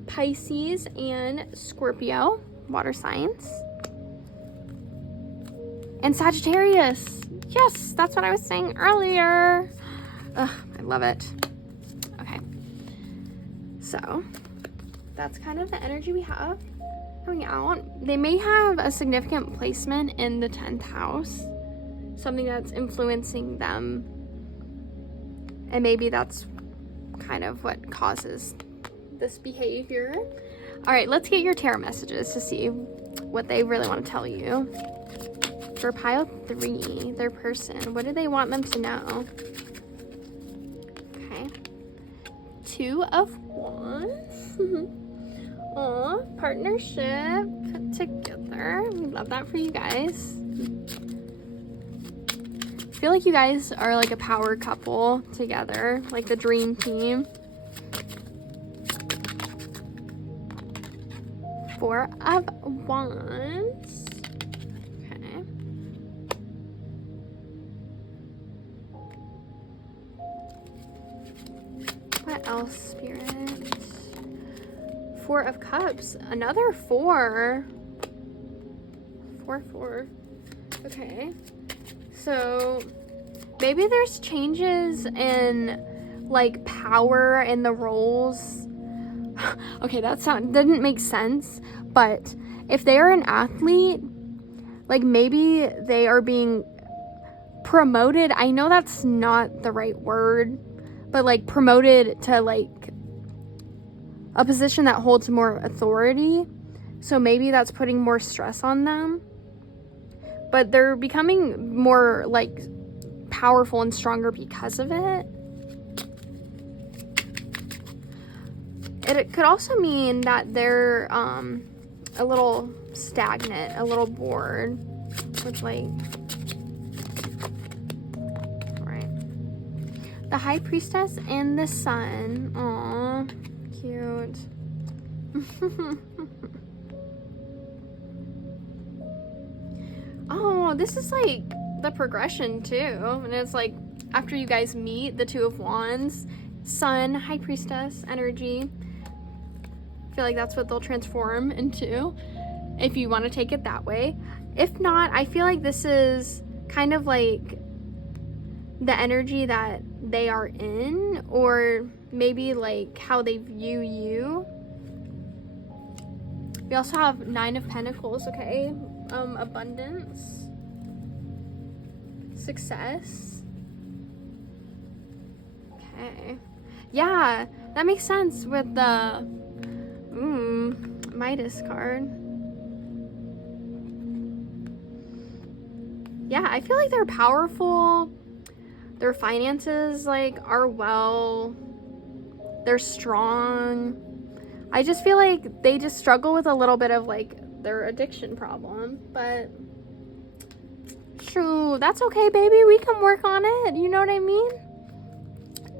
Pisces and Scorpio, water signs. And Sagittarius. Yes, that's what I was saying earlier. Ugh, I love it. Okay. So, that's kind of the energy we have coming out. They may have a significant placement in the 10th house. Something that's influencing them. And maybe that's kind of what causes this behavior. All right, let's get your tarot messages to see what they really want to tell you. For pile 3, their person, what do they want them to know? Okay. 2 of Wands. Aw, partnership put together. We love that for you guys. I feel like you guys are like a power couple together, like the dream team. 4 of Wands. Okay. What else, Spirit? 4 of Cups. Another 4. 4. Okay. So maybe there's changes in like power in the roles. Okay, that didn't make sense, but if they are an athlete, like maybe they are being promoted. I know that's not the right word, but like promoted to like a position that holds more authority. So maybe that's putting more stress on them. But they're becoming more like powerful and stronger because of it. It could also mean that they're a little stagnant, a little bored with like, right. The High Priestess and the Sun. Aw, cute. Oh, this is like the progression too. And it's like after you guys meet, the 2 of Wands, Sun, High Priestess energy. I feel like that's what they'll transform into if you want to take it that way. If not, I feel like this is kind of like the energy that they are in, or maybe like how they view you. We also have 9 of Pentacles, okay? Abundance, success. Okay, yeah, that makes sense with the Midas card. Yeah, I feel like they're powerful. Their finances like are well. They're strong. I just feel like they just struggle with a little bit of like their addiction problem, but shoot, that's okay, baby. We can work on it. You know what I mean?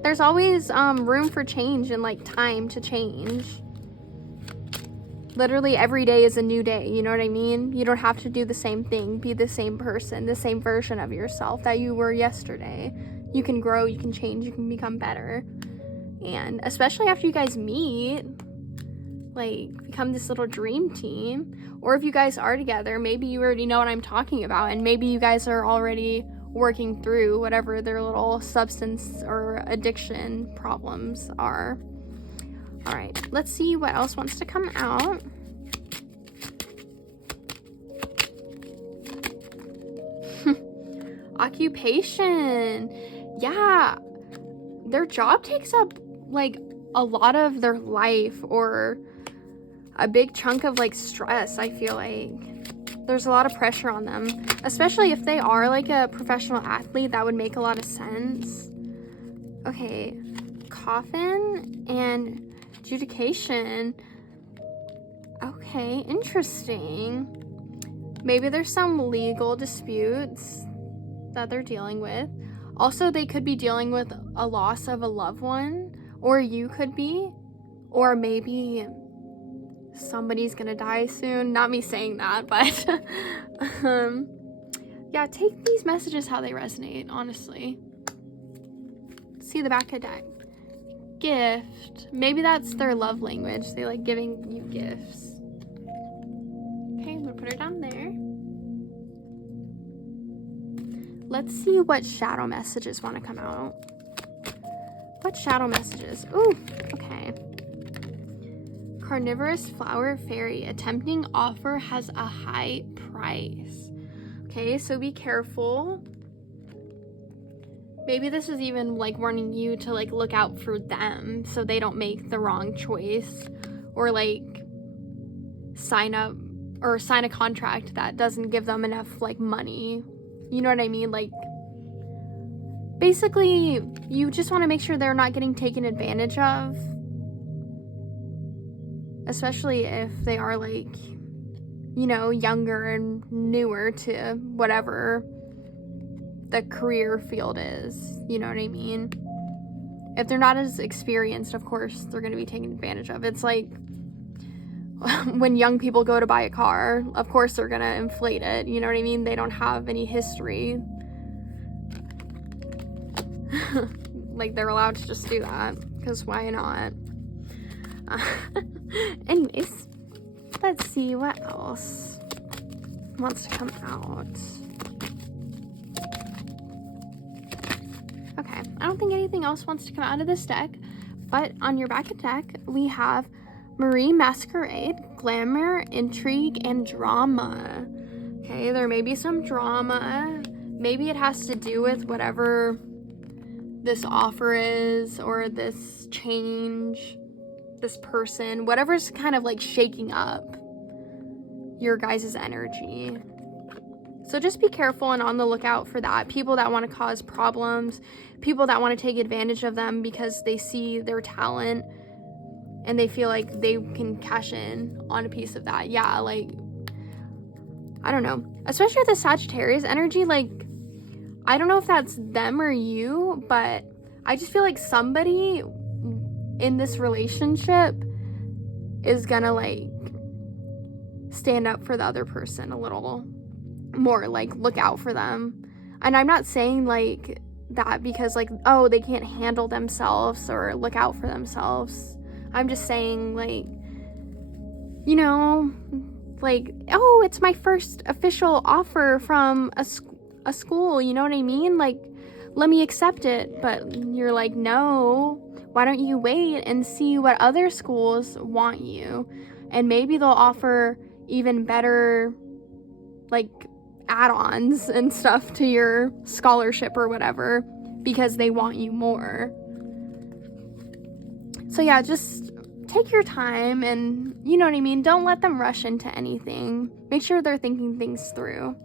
There's always room for change and like time to change. Literally every day is a new day. You know what I mean? You don't have to do the same thing, be the same person, the same version of yourself that you were yesterday. You can grow, you can change, you can become better. And especially after you guys meet, like become this little dream team. Or if you guys are together, maybe you already know what I'm talking about, and maybe you guys are already working through whatever their little substance or addiction problems are. All right, let's see what else wants to come out. Occupation. Yeah, their job takes up like a lot of their life, or a big chunk of like stress. I feel like there's a lot of pressure on them, especially if they are like a professional athlete. That would make a lot of sense. Okay, Coffin and Adjudication. Okay, interesting. Maybe there's some legal disputes that they're dealing with. Also, they could be dealing with a loss of a loved one, or you could be, or maybe somebody's gonna die soon. Not me saying that, but yeah, take these messages how they resonate, honestly. Let's see the back of deck. Gift. Maybe that's their love language. They like giving you gifts. Okay, I'm gonna put her down there. Let's see what shadow messages want to come out. What shadow messages? Ooh, okay. Carnivorous flower fairy. A tempting offer has a high price. Okay, so be careful. Maybe this is even like warning you to like look out for them so they don't make the wrong choice, or like sign a contract that doesn't give them enough like money. You know what I mean? Like, basically, you just want to make sure they're not getting taken advantage of, especially if they are like, you know, younger and newer to whatever the career field is. You know what I mean? If they're not as experienced, of course, they're going to be taken advantage of. It's like when young people go to buy a car, of course they're going to inflate it. You know what I mean? They don't have any history. Like, they're allowed to just do that, because why not? Anyways, let's see what else wants to come out. Okay, I don't think anything else wants to come out of this deck, but on your back of deck, we have Marie Masquerade, glamour, intrigue, and drama. Okay, there may be some drama. Maybe it has to do with whatever this offer is, or this change, this person, whatever's kind of like shaking up your guys' energy. So just be careful and on the lookout for that. People that want to cause problems, people that want to take advantage of them because they see their talent and they feel like they can cash in on a piece of that. Yeah, like, I don't know. Especially with the Sagittarius energy, like, I don't know if that's them or you, but I just feel like somebody in this relationship is gonna, like, stand up for the other person a little more, like, look out for them. And I'm not saying, like, that because, like, oh, they can't handle themselves or look out for themselves. I'm just saying, like, you know, like, oh, it's my first official offer from a school, you know what I mean? Like, let me accept it. But you're like, no, why don't you wait and see what other schools want you? And maybe they'll offer even better, like, add-ons and stuff to your scholarship or whatever because they want you more. So yeah, just take your time and, you know what I mean? Don't let them rush into anything. Make sure they're thinking things through.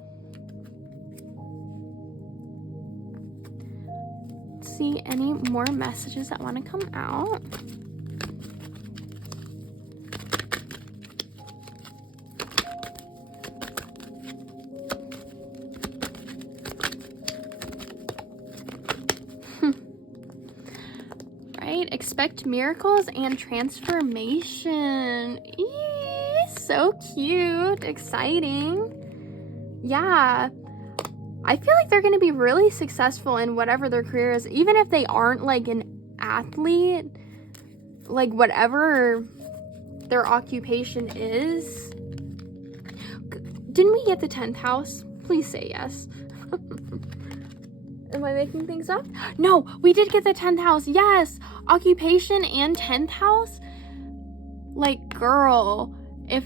Let's see any more messages that want to come out. Expect miracles and transformation. Eee, so cute. Exciting. Yeah. I feel like they're going to be really successful in whatever their career is. Even if they aren't like an athlete, like whatever their occupation is. Didn't we get the 10th house? Please say yes. Am I making things up? No, we did get the 10th house. Yes. Occupation and 10th house. Like, girl, if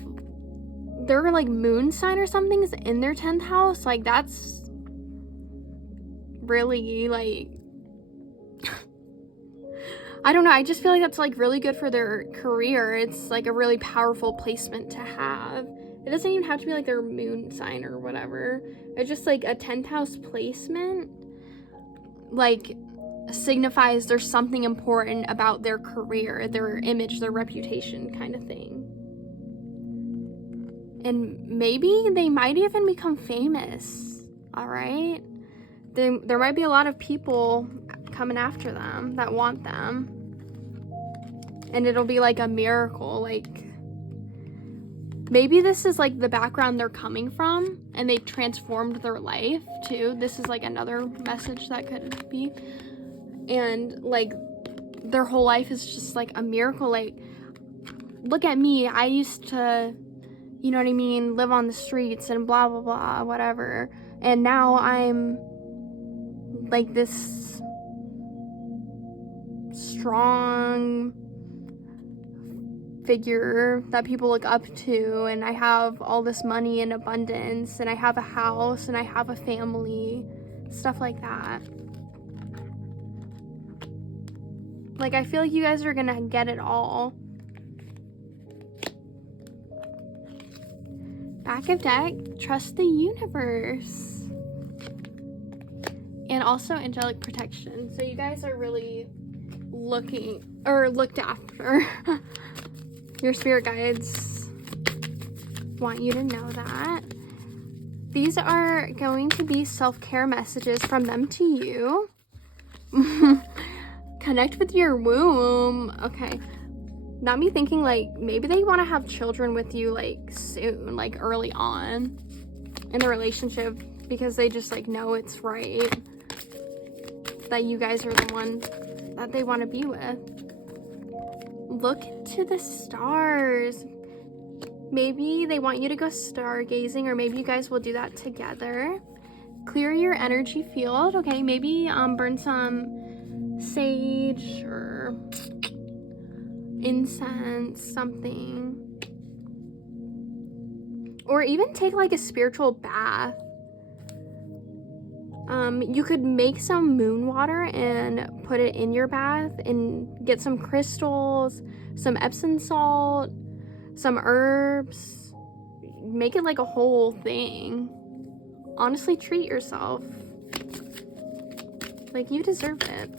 they're like moon sign or something is in their 10th house, like, that's really, like, I don't know. I just feel like that's like really good for their career. It's like a really powerful placement to have. It doesn't even have to be like their moon sign or whatever. It's just like a 10th house placement, like, signifies there's something important about their career, their image, their reputation kind of thing. And maybe they might even become famous, all right? There might be a lot of people coming after them that want them. And it'll be like a miracle, like, maybe this is like the background they're coming from and they've transformed their life too. This is like another message that could be. and like their whole life is just like a miracle. Like, look at me, I used to, you know what I mean, live on the streets and blah blah blah whatever, and now I'm like this strong figure that people look up to, and I have all this money in abundance, and I have a house, and I have a family, stuff like that. Like, I feel like you guys are gonna get it all. Back of deck, trust the universe. And also angelic protection. So you guys are really looked after. Your spirit guides want you to know that. These are going to be self-care messages from them to you. Connect with your womb. Okay. Not me thinking like maybe they want to have children with you like soon, like early on in the relationship, because they just like know it's right that you guys are the one that they want to be with. Look to the stars. Maybe they want you to go stargazing, or maybe you guys will do that together. Clear your energy field. Okay, maybe burn some sage or incense, something. Or even take like a spiritual bath. You could make some moon water and put it in your bath, and get some crystals, some Epsom salt, some herbs. Make it like a whole thing. Honestly, treat yourself. Like, you deserve it.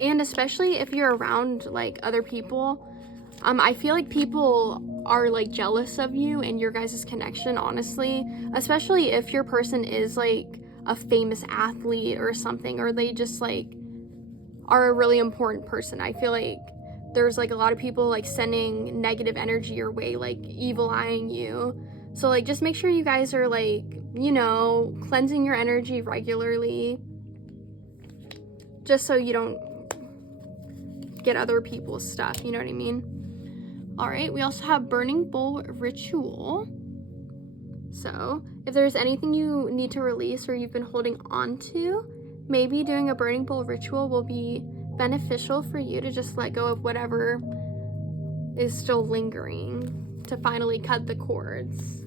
And especially if you're around like other people, I feel like people are like jealous of you and your guys' connection, honestly, especially if your person is like a famous athlete or something, or they just like are a really important person. I feel like there's like a lot of people like sending negative energy your way, like evil eyeing you. So like, just make sure you guys are like, you know, cleansing your energy regularly, just so you don't get other people's stuff, you know what I mean? All right, we also have burning bowl ritual. So if there's anything you need to release or you've been holding on to, maybe doing a burning bowl ritual will be beneficial for you to just let go of whatever is still lingering, to finally cut the cords.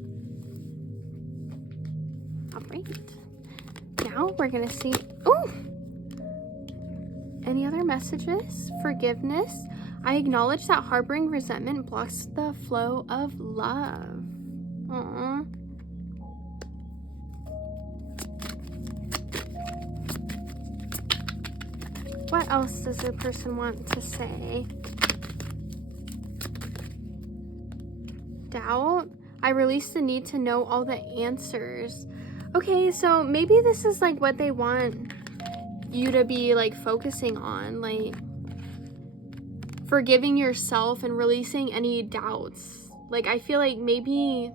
All right, now we're gonna see, any other messages? Forgiveness. I acknowledge that harboring resentment blocks the flow of love. Aww. What else does the person want to say? Doubt. I release the need to know all the answers. Okay, so maybe this is like what they want you to be like focusing on, like forgiving yourself and releasing any doubts. Like, I feel like maybe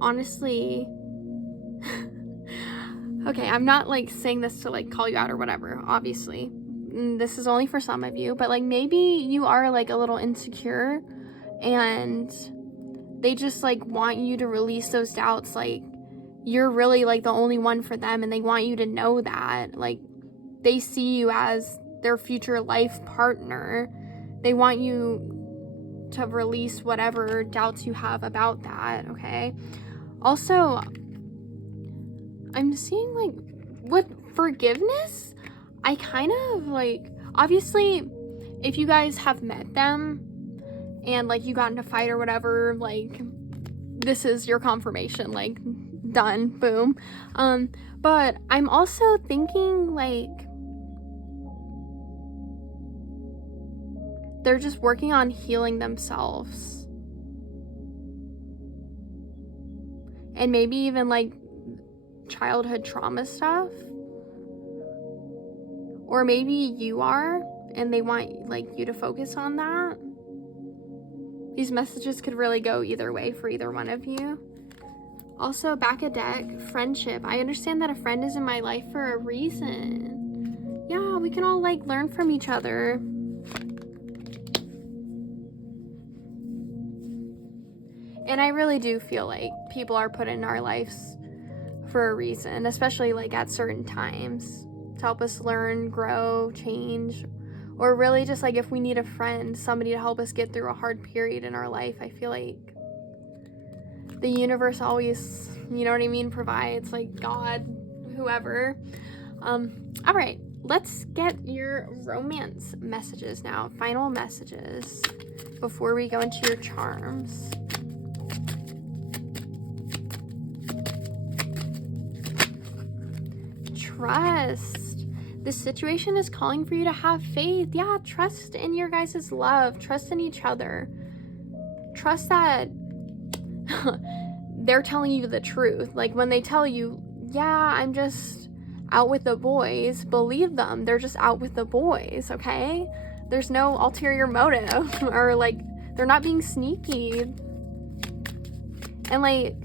honestly, okay, I'm not like saying this to like call you out or whatever, obviously. This is only for some of you, but like maybe you are like a little insecure and they just like want you to release those doubts. Like, you're really like the only one for them, and they want you to know that. Like, they see you as their future life partner. They want you to release whatever doubts you have about that, okay? Also, I'm seeing like, with forgiveness, I kind of like, obviously, if you guys have met them and like you got in a fight or whatever, like, this is your confirmation, like, done, boom. But I'm also thinking like they're just working on healing themselves, and maybe even like childhood trauma stuff, or maybe you are and they want like you to focus on that. These messages could really go either way for either one of you. Also, back a deck, friendship. I understand that a friend is in my life for a reason. Yeah, we can all like learn from each other. And I really do feel like people are put in our lives for a reason, especially like at certain times to help us learn, grow, change, or really just like if we need a friend, somebody to help us get through a hard period in our life. I feel like the universe always, you know what I mean, provides, like God, whoever. All right, let's get your romance messages now, final messages before we go into your charms. Trust. This situation is calling for you to have faith. Yeah, trust in your guys' love. Trust in each other. Trust that they're telling you the truth. Like when they tell you, yeah, I'm just out with the boys, believe them. They're just out with the boys, okay? There's no ulterior motive or like they're not being sneaky. And like,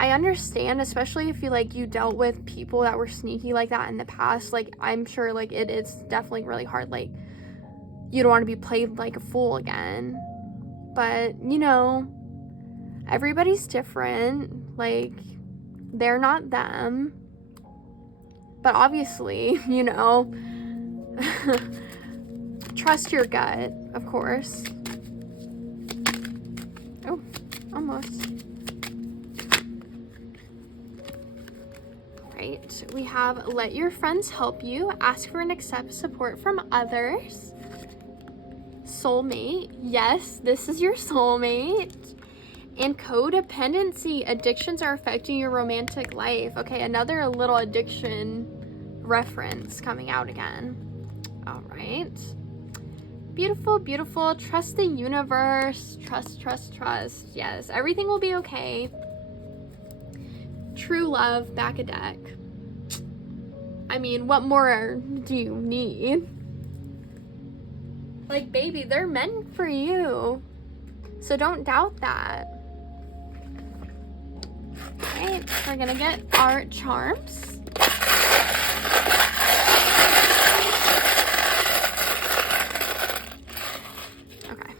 I understand, especially if you dealt with people that were sneaky like that in the past. Like, I'm sure like it is definitely really hard. Like, you don't want to be played like a fool again. But, you know, everybody's different. Like, they're not them. But obviously, you know, trust your gut, of course. Oh, almost. Right, we have let your friends help you, ask for and accept support from others. Soulmate, yes, this is your soulmate. And codependency, addictions are affecting your romantic life. Okay, another little addiction reference coming out again. All right, beautiful, beautiful. Trust the universe. Trust, trust, trust. Yes, everything will be okay. True love, back a deck. I mean, what more do you need? Like, baby, they're meant for you. So don't doubt that. Alright, we're gonna get our charms. Okay.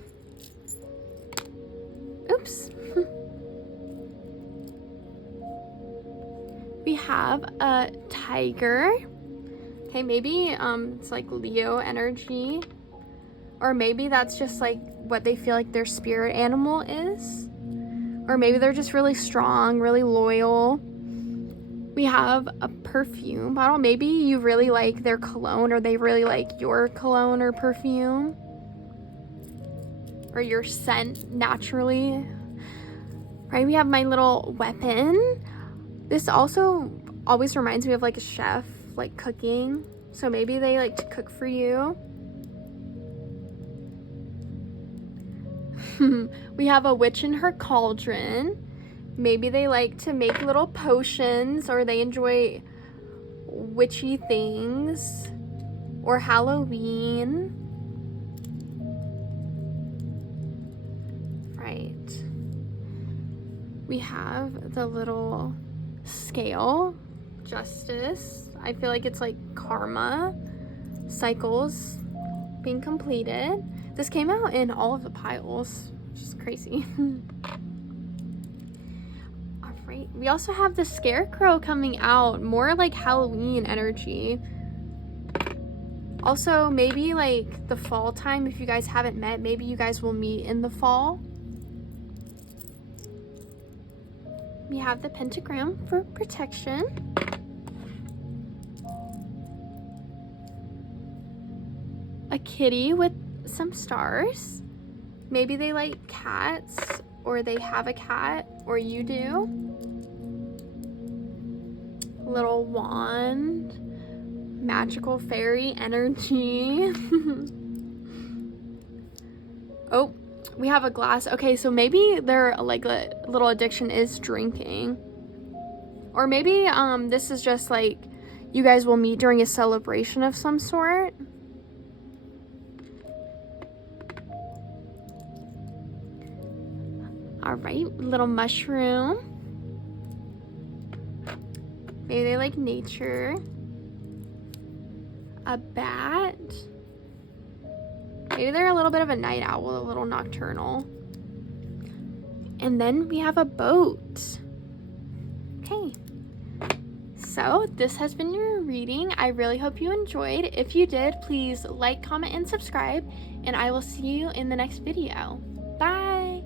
Oops. We have a tiger. Okay, maybe it's like Leo energy, or maybe that's just like what they feel like their spirit animal is, or maybe they're just really strong, really loyal. We have a perfume bottle. Maybe you really like their cologne, or they really like your cologne or perfume, or your scent naturally. Right, we have my little weapon. This also always reminds me of like a chef, like cooking. So maybe they like to cook for you. We have a witch in her cauldron. Maybe they like to make little potions, or they enjoy witchy things, or Halloween. Right. We have the little scale, justice. I feel like it's like karma, cycles being completed. This came out in all of the piles, which is crazy. All right, we also have the scarecrow coming out, more like Halloween energy. Also, maybe like the fall time, if you guys haven't met, maybe you guys will meet in the fall. We have the pentagram for protection. A kitty with some stars. Maybe they like cats, or they have a cat, or you do. Little wand. Magical fairy energy. Oh, we have a glass. Okay, so maybe their like a little addiction is drinking, or maybe this is just like you guys will meet during a celebration of some sort. All right, little mushroom. Maybe they like nature. A bat. Maybe they're a little bit of a night owl, a little nocturnal. And then we have a boat. Okay. So this has been your reading. I really hope you enjoyed. If you did, please like, comment, and subscribe. And I will see you in the next video. Bye.